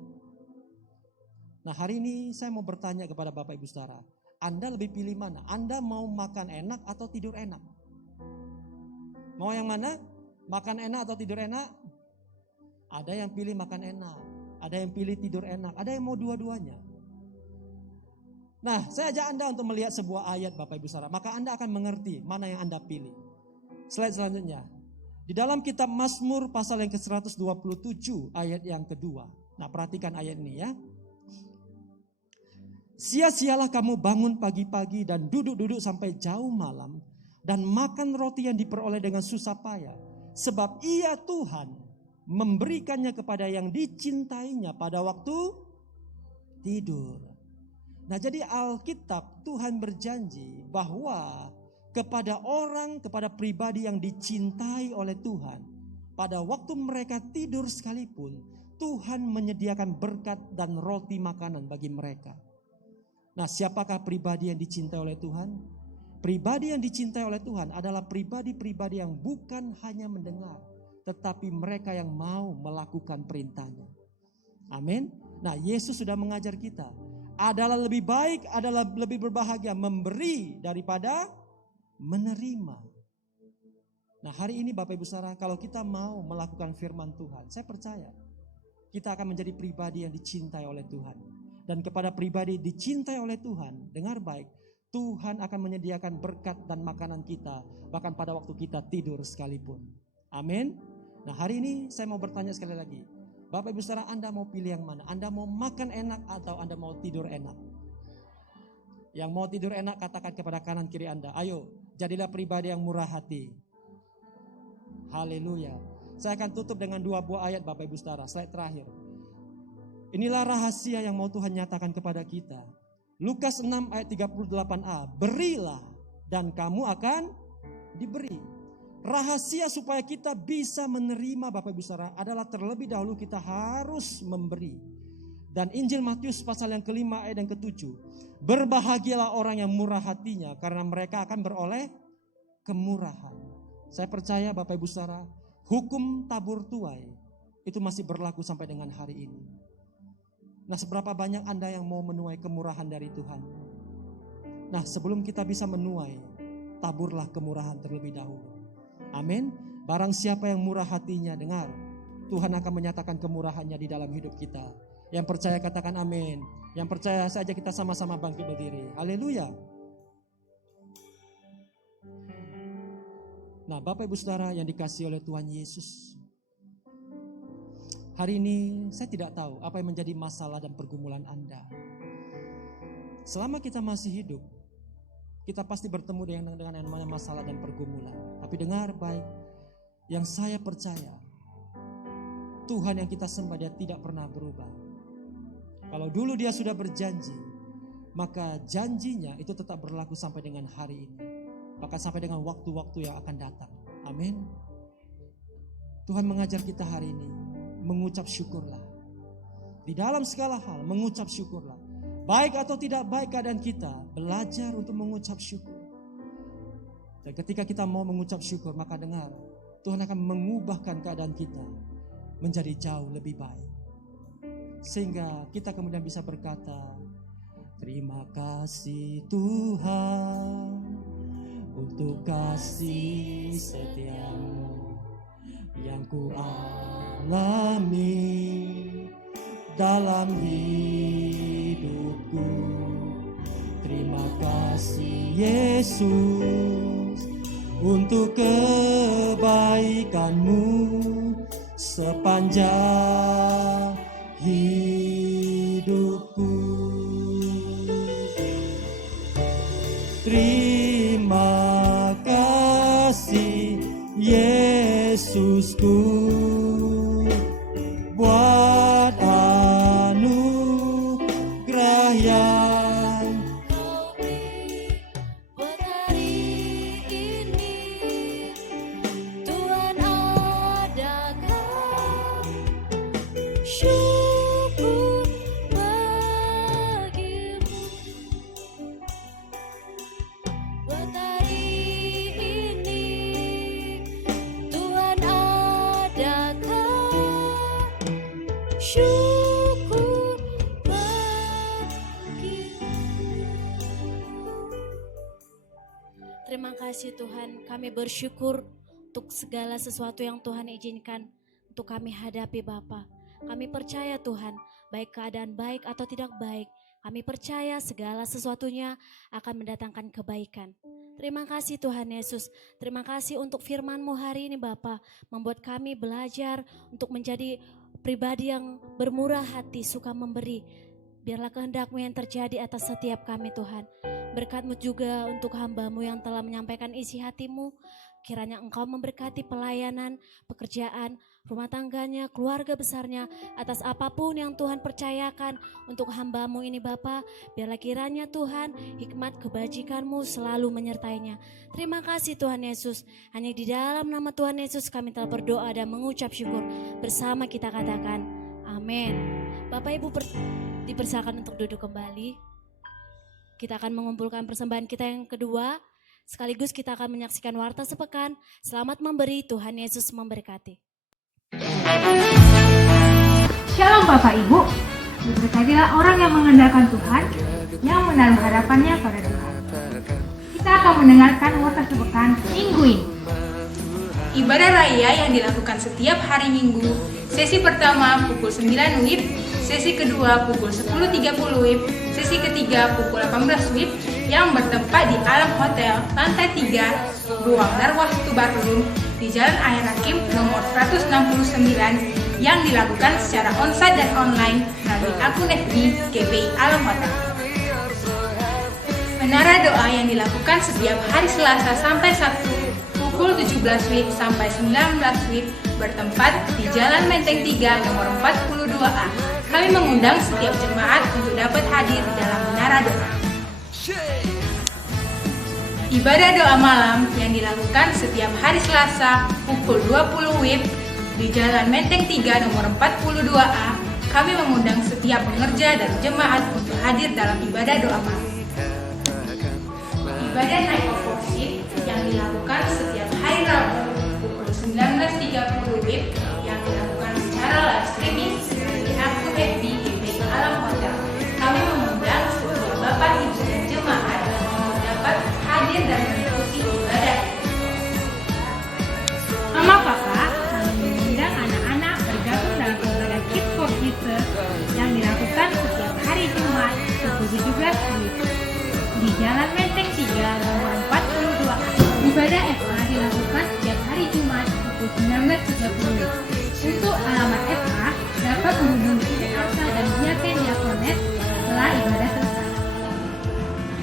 Nah, hari ini saya mau bertanya kepada Bapak Ibu Saudara, Anda lebih pilih mana? Anda mau makan enak atau tidur enak? Mau yang mana? Makan enak atau tidur enak? Ada yang pilih makan enak, ada yang pilih tidur enak, ada yang mau dua-duanya. Nah, saya ajak Anda untuk melihat sebuah ayat Bapak Ibu Saudara, maka Anda akan mengerti mana yang Anda pilih. Slide selanjutnya. Di dalam kitab Mazmur pasal yang ke-127 ayat yang kedua. Nah, perhatikan ayat ini ya. Sia-sialah kamu bangun pagi-pagi dan duduk-duduk sampai jauh malam dan makan roti yang diperoleh dengan susah payah. Sebab Ia Tuhan memberikannya kepada yang dicintainya pada waktu tidur. Nah, jadi Alkitab Tuhan berjanji bahwa kepada orang, kepada pribadi yang dicintai oleh Tuhan. Pada waktu mereka tidur sekalipun, Tuhan menyediakan berkat dan roti makanan bagi mereka. Nah, siapakah pribadi yang dicintai oleh Tuhan? Pribadi yang dicintai oleh Tuhan adalah pribadi-pribadi yang bukan hanya mendengar, tetapi mereka yang mau melakukan perintahnya. Amin. Nah, Yesus sudah mengajar kita, adalah lebih baik, adalah lebih berbahagia memberi daripada menerima. Nah, hari ini Bapak Ibu Saudara, kalau kita mau melakukan firman Tuhan, saya percaya kita akan menjadi pribadi yang dicintai oleh Tuhan. Dan kepada pribadi dicintai oleh Tuhan, dengar baik, Tuhan akan menyediakan berkat dan makanan kita, bahkan pada waktu kita tidur sekalipun. Amin. Nah, hari ini saya mau bertanya sekali lagi, Bapak Ibu Saudara, Anda mau pilih yang mana? Anda mau makan enak atau Anda mau tidur enak? Yang mau tidur enak katakan kepada kanan kiri Anda, ayo jadilah pribadi yang murah hati. Haleluya. Saya akan tutup dengan 2 buah ayat Bapak Ibu Saudara, slide terakhir. Inilah rahasia yang mau Tuhan nyatakan kepada kita. Lukas 6 ayat 38a, berilah dan kamu akan diberi. Rahasia supaya kita bisa menerima Bapak Ibu Saudara adalah terlebih dahulu kita harus memberi. Dan Injil Matius pasal yang kelima ayat yang ke-7, berbahagialah orang yang murah hatinya karena mereka akan beroleh kemurahan. Saya percaya Bapak Ibu Saudara, hukum tabur tuai itu masih berlaku sampai dengan hari ini. Nah, seberapa banyak Anda yang mau menuai kemurahan dari Tuhan? Nah, sebelum kita bisa menuai, taburlah kemurahan terlebih dahulu. Amin. Barang siapa yang murah hatinya, dengar, Tuhan akan menyatakan kemurahannya di dalam hidup kita. Yang percaya katakan amin. Yang percaya saja kita sama-sama bangkit berdiri. Haleluya. Nah, Bapak Ibu Saudara yang dikasihi oleh Tuhan Yesus, hari ini saya tidak tahu apa yang menjadi masalah dan pergumulan Anda. Selama kita masih hidup, kita pasti bertemu dengan yang namanya masalah dan pergumulan. Tapi dengar baik, yang saya percaya, Tuhan yang kita sembah dia tidak pernah berubah. Kalau dulu dia sudah berjanji, maka janjinya itu tetap berlaku sampai dengan hari ini. Bahkan sampai dengan waktu-waktu yang akan datang. Amin. Tuhan mengajar kita hari ini, mengucap syukurlah. Di dalam segala hal mengucap syukurlah. Baik atau tidak baik keadaan kita, belajar untuk mengucap syukur. Dan ketika kita mau mengucap syukur, maka dengar, Tuhan akan mengubahkan keadaan kita menjadi jauh lebih baik. Sehingga kita kemudian bisa berkata, terima kasih Tuhan untuk kasih setiamu yang ku alami dalam hidupku. Terima kasih Yesus untuk kebaikanmu sepanjang hidupku. Terima kasih Yesusku buat anugerah yang Kau beri buat hari ini, Tuhan adakan syukur bagimu. Buat hari ini, Tuhan adakan syukur bagimu. Terima kasih Tuhan, kami bersyukur untuk segala sesuatu yang Tuhan izinkan untuk kami hadapi Bapa. Kami percaya Tuhan, baik keadaan baik atau tidak baik, kami percaya segala sesuatunya akan mendatangkan kebaikan. Terima kasih Tuhan Yesus, terima kasih untuk firman-Mu hari ini Bapa, membuat kami belajar untuk menjadi pribadi yang bermurah hati, suka memberi. Biarlah kehendak-Mu yang terjadi atas setiap kami Tuhan. Berkat-Mu juga untuk hamba-Mu yang telah menyampaikan isi hati-Mu. Kiranya Engkau memberkati pelayanan, pekerjaan, rumah tangganya, keluarga besarnya, atas apapun yang Tuhan percayakan untuk hamba-Mu ini Bapa. Biarlah kiranya Tuhan hikmat kebajikan-Mu selalu menyertainya. Terima kasih Tuhan Yesus. Hanya di dalam nama Tuhan Yesus kami telah berdoa dan mengucap syukur. Bersama kita katakan amin. Bapak Ibu dipersilakan untuk duduk kembali. Kita akan mengumpulkan persembahan kita yang kedua. Sekaligus kita akan menyaksikan warta sepekan. Selamat memberi, Tuhan Yesus memberkati. Shalom Bapak Ibu, diberkatilah orang yang mengandalkan Tuhan, yang menaruh harapannya pada Tuhan. Kita akan mendengarkan warta sepekan minggu ini. Ibadah raya yang dilakukan setiap hari Minggu. Sesi pertama pukul 9 WIB, sesi kedua pukul 10.30 WIB, sesi ketiga pukul 18 WIB yang bertempat di Alam Hotel, lantai 3, Ruang Darwah Tubarlum, di Jalan Air Hakim nomor 169 yang dilakukan secara onsite dan online melalui akun FB GPI Alam Hotel. Menara doa yang dilakukan setiap hari Selasa sampai Sabtu pukul 17 WIB sampai 19 WIB bertempat di Jalan Menteng 3 nomor 42A. Kami mengundang setiap jemaat untuk dapat hadir di dalam menara doa. Ibadah doa malam yang dilakukan setiap hari Selasa pukul 20 WIB di Jalan Menteng 3 nomor 42A. Kami mengundang setiap pengerja dan jemaat untuk hadir dalam ibadah doa malam. Ibadah Night of Worship yang dilakukan setiap hari Rabu pukul 19.30 WIB yang dilakukan secara live streaming di akun FB GPI Alam Hotel. Kami mengundang setiap Bapak Ibu dan jemaat untuk dapat hadir dan mengikuti ibadah. Mama Papa, kami mengundang anak-anak bergabung dalam ibadah Kids for Jesus yang dilakukan setiap hari Jumat pukul 17 WIB di Jalan Menteng 3 nomor 42A. Ibadah FA dilakukan setiap hari Jumat pukul 19.30 WIB. Untuk alamat FA dapat menghubungi Asa dan Diaken-Diakones setelah ibadah selesai.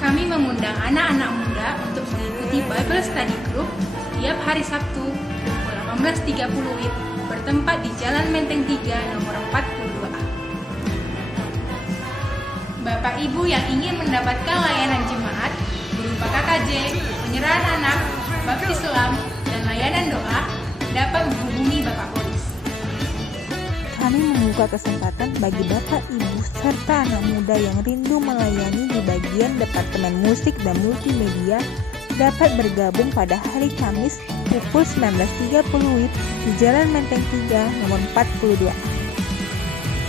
Kami mengundang anak-anak muda untuk mengikuti Bible Study Group setiap hari Sabtu pukul 18.30 WIB bertempat di Jalan Menteng 3 nomor 42A. Bapak Ibu yang ingin mendapatkan layanan jemaat berupa KKJ, penyerahan anak, baptis Islam, dan layanan doa dapat menghubungi Bapak Polis. Kami membuka kesempatan bagi Bapak, Ibu, serta anak muda yang rindu melayani di bagian Departemen Musik dan Multimedia dapat bergabung pada hari Kamis pukul 19.30 WIB di Jalan Menteng 3 nomor 42.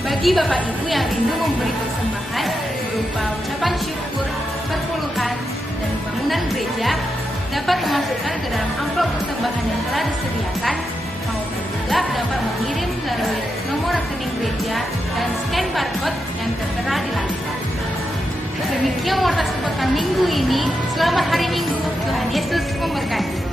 Bagi Bapak Ibu yang rindu memberi persembahan berupa ucapan syukur, perpuluhan, dan bangunan gereja dapat memasukkan ke dalam amplop persembahan yang telah disediakan maupun juga dapat mengirim melalui nomor rekening gereja dan scan barcode yang tertera di layar. Demikian warta sepekan minggu ini. Selamat hari Minggu. Tuhan Yesus memberkati.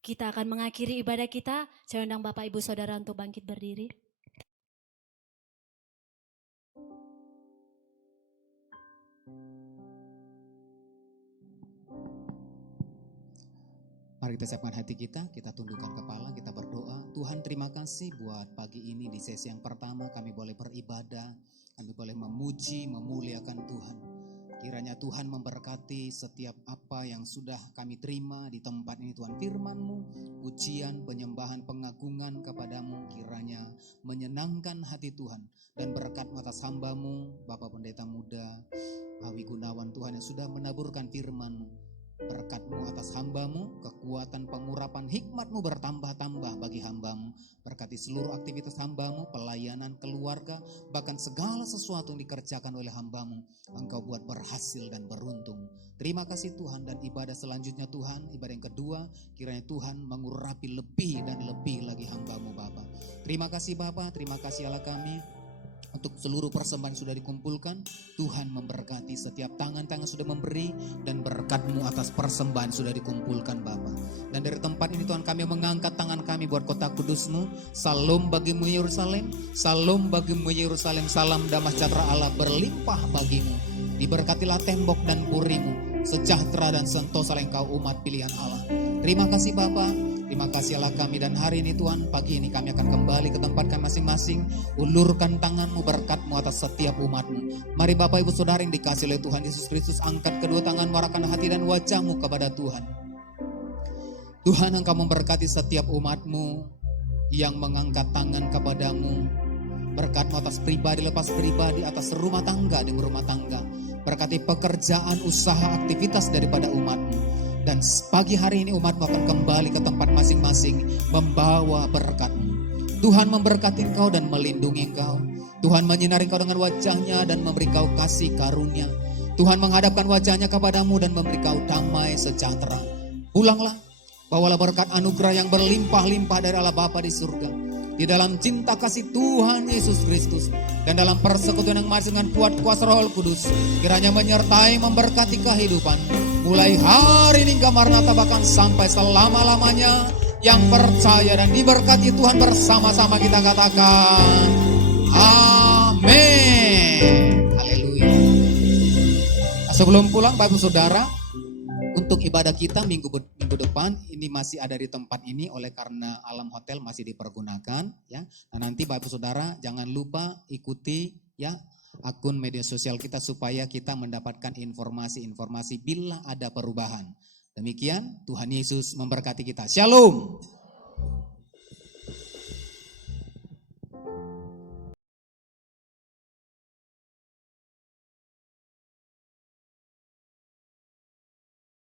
Kita akan mengakhiri ibadah kita. Saya undang Bapak Ibu Saudara untuk bangkit berdiri. Mari kita siapkan hati kita tundukkan kepala, kita berdoa. Tuhan, terima kasih buat pagi ini di sesi yang pertama kami boleh beribadah, kami boleh memuji, memuliakan Tuhan. Kiranya Tuhan memberkati setiap apa yang sudah kami terima di tempat ini Tuhan. Firman-Mu, pujian, penyembahan, pengagungan kepadamu kiranya menyenangkan hati Tuhan. Dan berkat atas hamba-Mu, Bapak Pendeta Muda Awi Gunawan Tuhan yang sudah menaburkan firman-Mu. Berkat-Mu atas hamba-Mu, kekuatan pengurapan hikmat-Mu bertambah-tambah bagi hamba-Mu. Berkati seluruh aktivitas hamba-Mu, pelayanan, keluarga, bahkan segala sesuatu yang dikerjakan oleh hamba-Mu. Engkau buat berhasil dan beruntung. Terima kasih Tuhan, dan ibadah selanjutnya Tuhan, ibadah yang kedua, kiranya Tuhan mengurapi lebih dan lebih lagi hamba-Mu Bapa. Terima kasih Bapa, terima kasih Allah kami. Untuk seluruh persembahan sudah dikumpulkan, Tuhan memberkati setiap tangan-tangan sudah memberi, dan berkat-Mu atas persembahan sudah dikumpulkan Bapa. Dan dari tempat ini Tuhan kami mengangkat tangan kami buat kota kudus-Mu. Salam bagimu Yerusalem, salam bagimu Yerusalem, salam damai sejahtera Allah berlimpah bagimu. Diberkatilah tembok dan puri-Mu, sejahtera dan sentosa engkau umat pilihan Allah. Terima kasih Bapa. Terima kasih Allah kami, dan hari ini Tuhan, pagi ini kami akan kembali ke tempat kami masing-masing. Ulurkan tangan-Mu, berkat-Mu atas setiap umat-Mu. Mari Bapak Ibu Saudara yang dikasihi oleh Tuhan Yesus Kristus, angkat kedua tangan, warahkan hati dan wajah-Mu kepada Tuhan. Tuhan, Engkau memberkati setiap umat-Mu yang mengangkat tangan kepadamu. Berkat-Mu atas pribadi lepas pribadi, atas rumah tangga demi rumah tangga. Berkati pekerjaan, usaha, aktivitas daripada umat-Mu. Dan pagi hari ini umat-Mu akan kembali ke tempat masing-masing membawa berkat-Mu. Tuhan memberkati engkau dan melindungi engkau. Tuhan menyinari engkau dengan wajah-Nya dan memberi kau kasih karunia. Tuhan menghadapkan wajah-Nya kepadamu dan memberi kau damai sejahtera. Pulanglah, bawalah berkat anugerah yang berlimpah-limpah dari Allah Bapa di surga. Di dalam cinta kasih Tuhan Yesus Kristus dan dalam persekutuan yang maha dengan kuat kuasa Roh Kudus, kiranya menyertai memberkati kehidupan mulai hari ini hingga Maranatha, bahkan sampai selama-lamanya. Yang percaya dan diberkati Tuhan bersama-sama kita katakan amin. Haleluya. Nah, sebelum pulang Bapak Saudara, untuk ibadah kita minggu depan ini masih ada di tempat ini oleh karena alam hotel masih dipergunakan ya. Nah, nanti Bapak Saudara jangan lupa ikuti ya akun media sosial kita supaya kita mendapatkan informasi-informasi bila ada perubahan. Demikian, Tuhan Yesus memberkati kita. Shalom.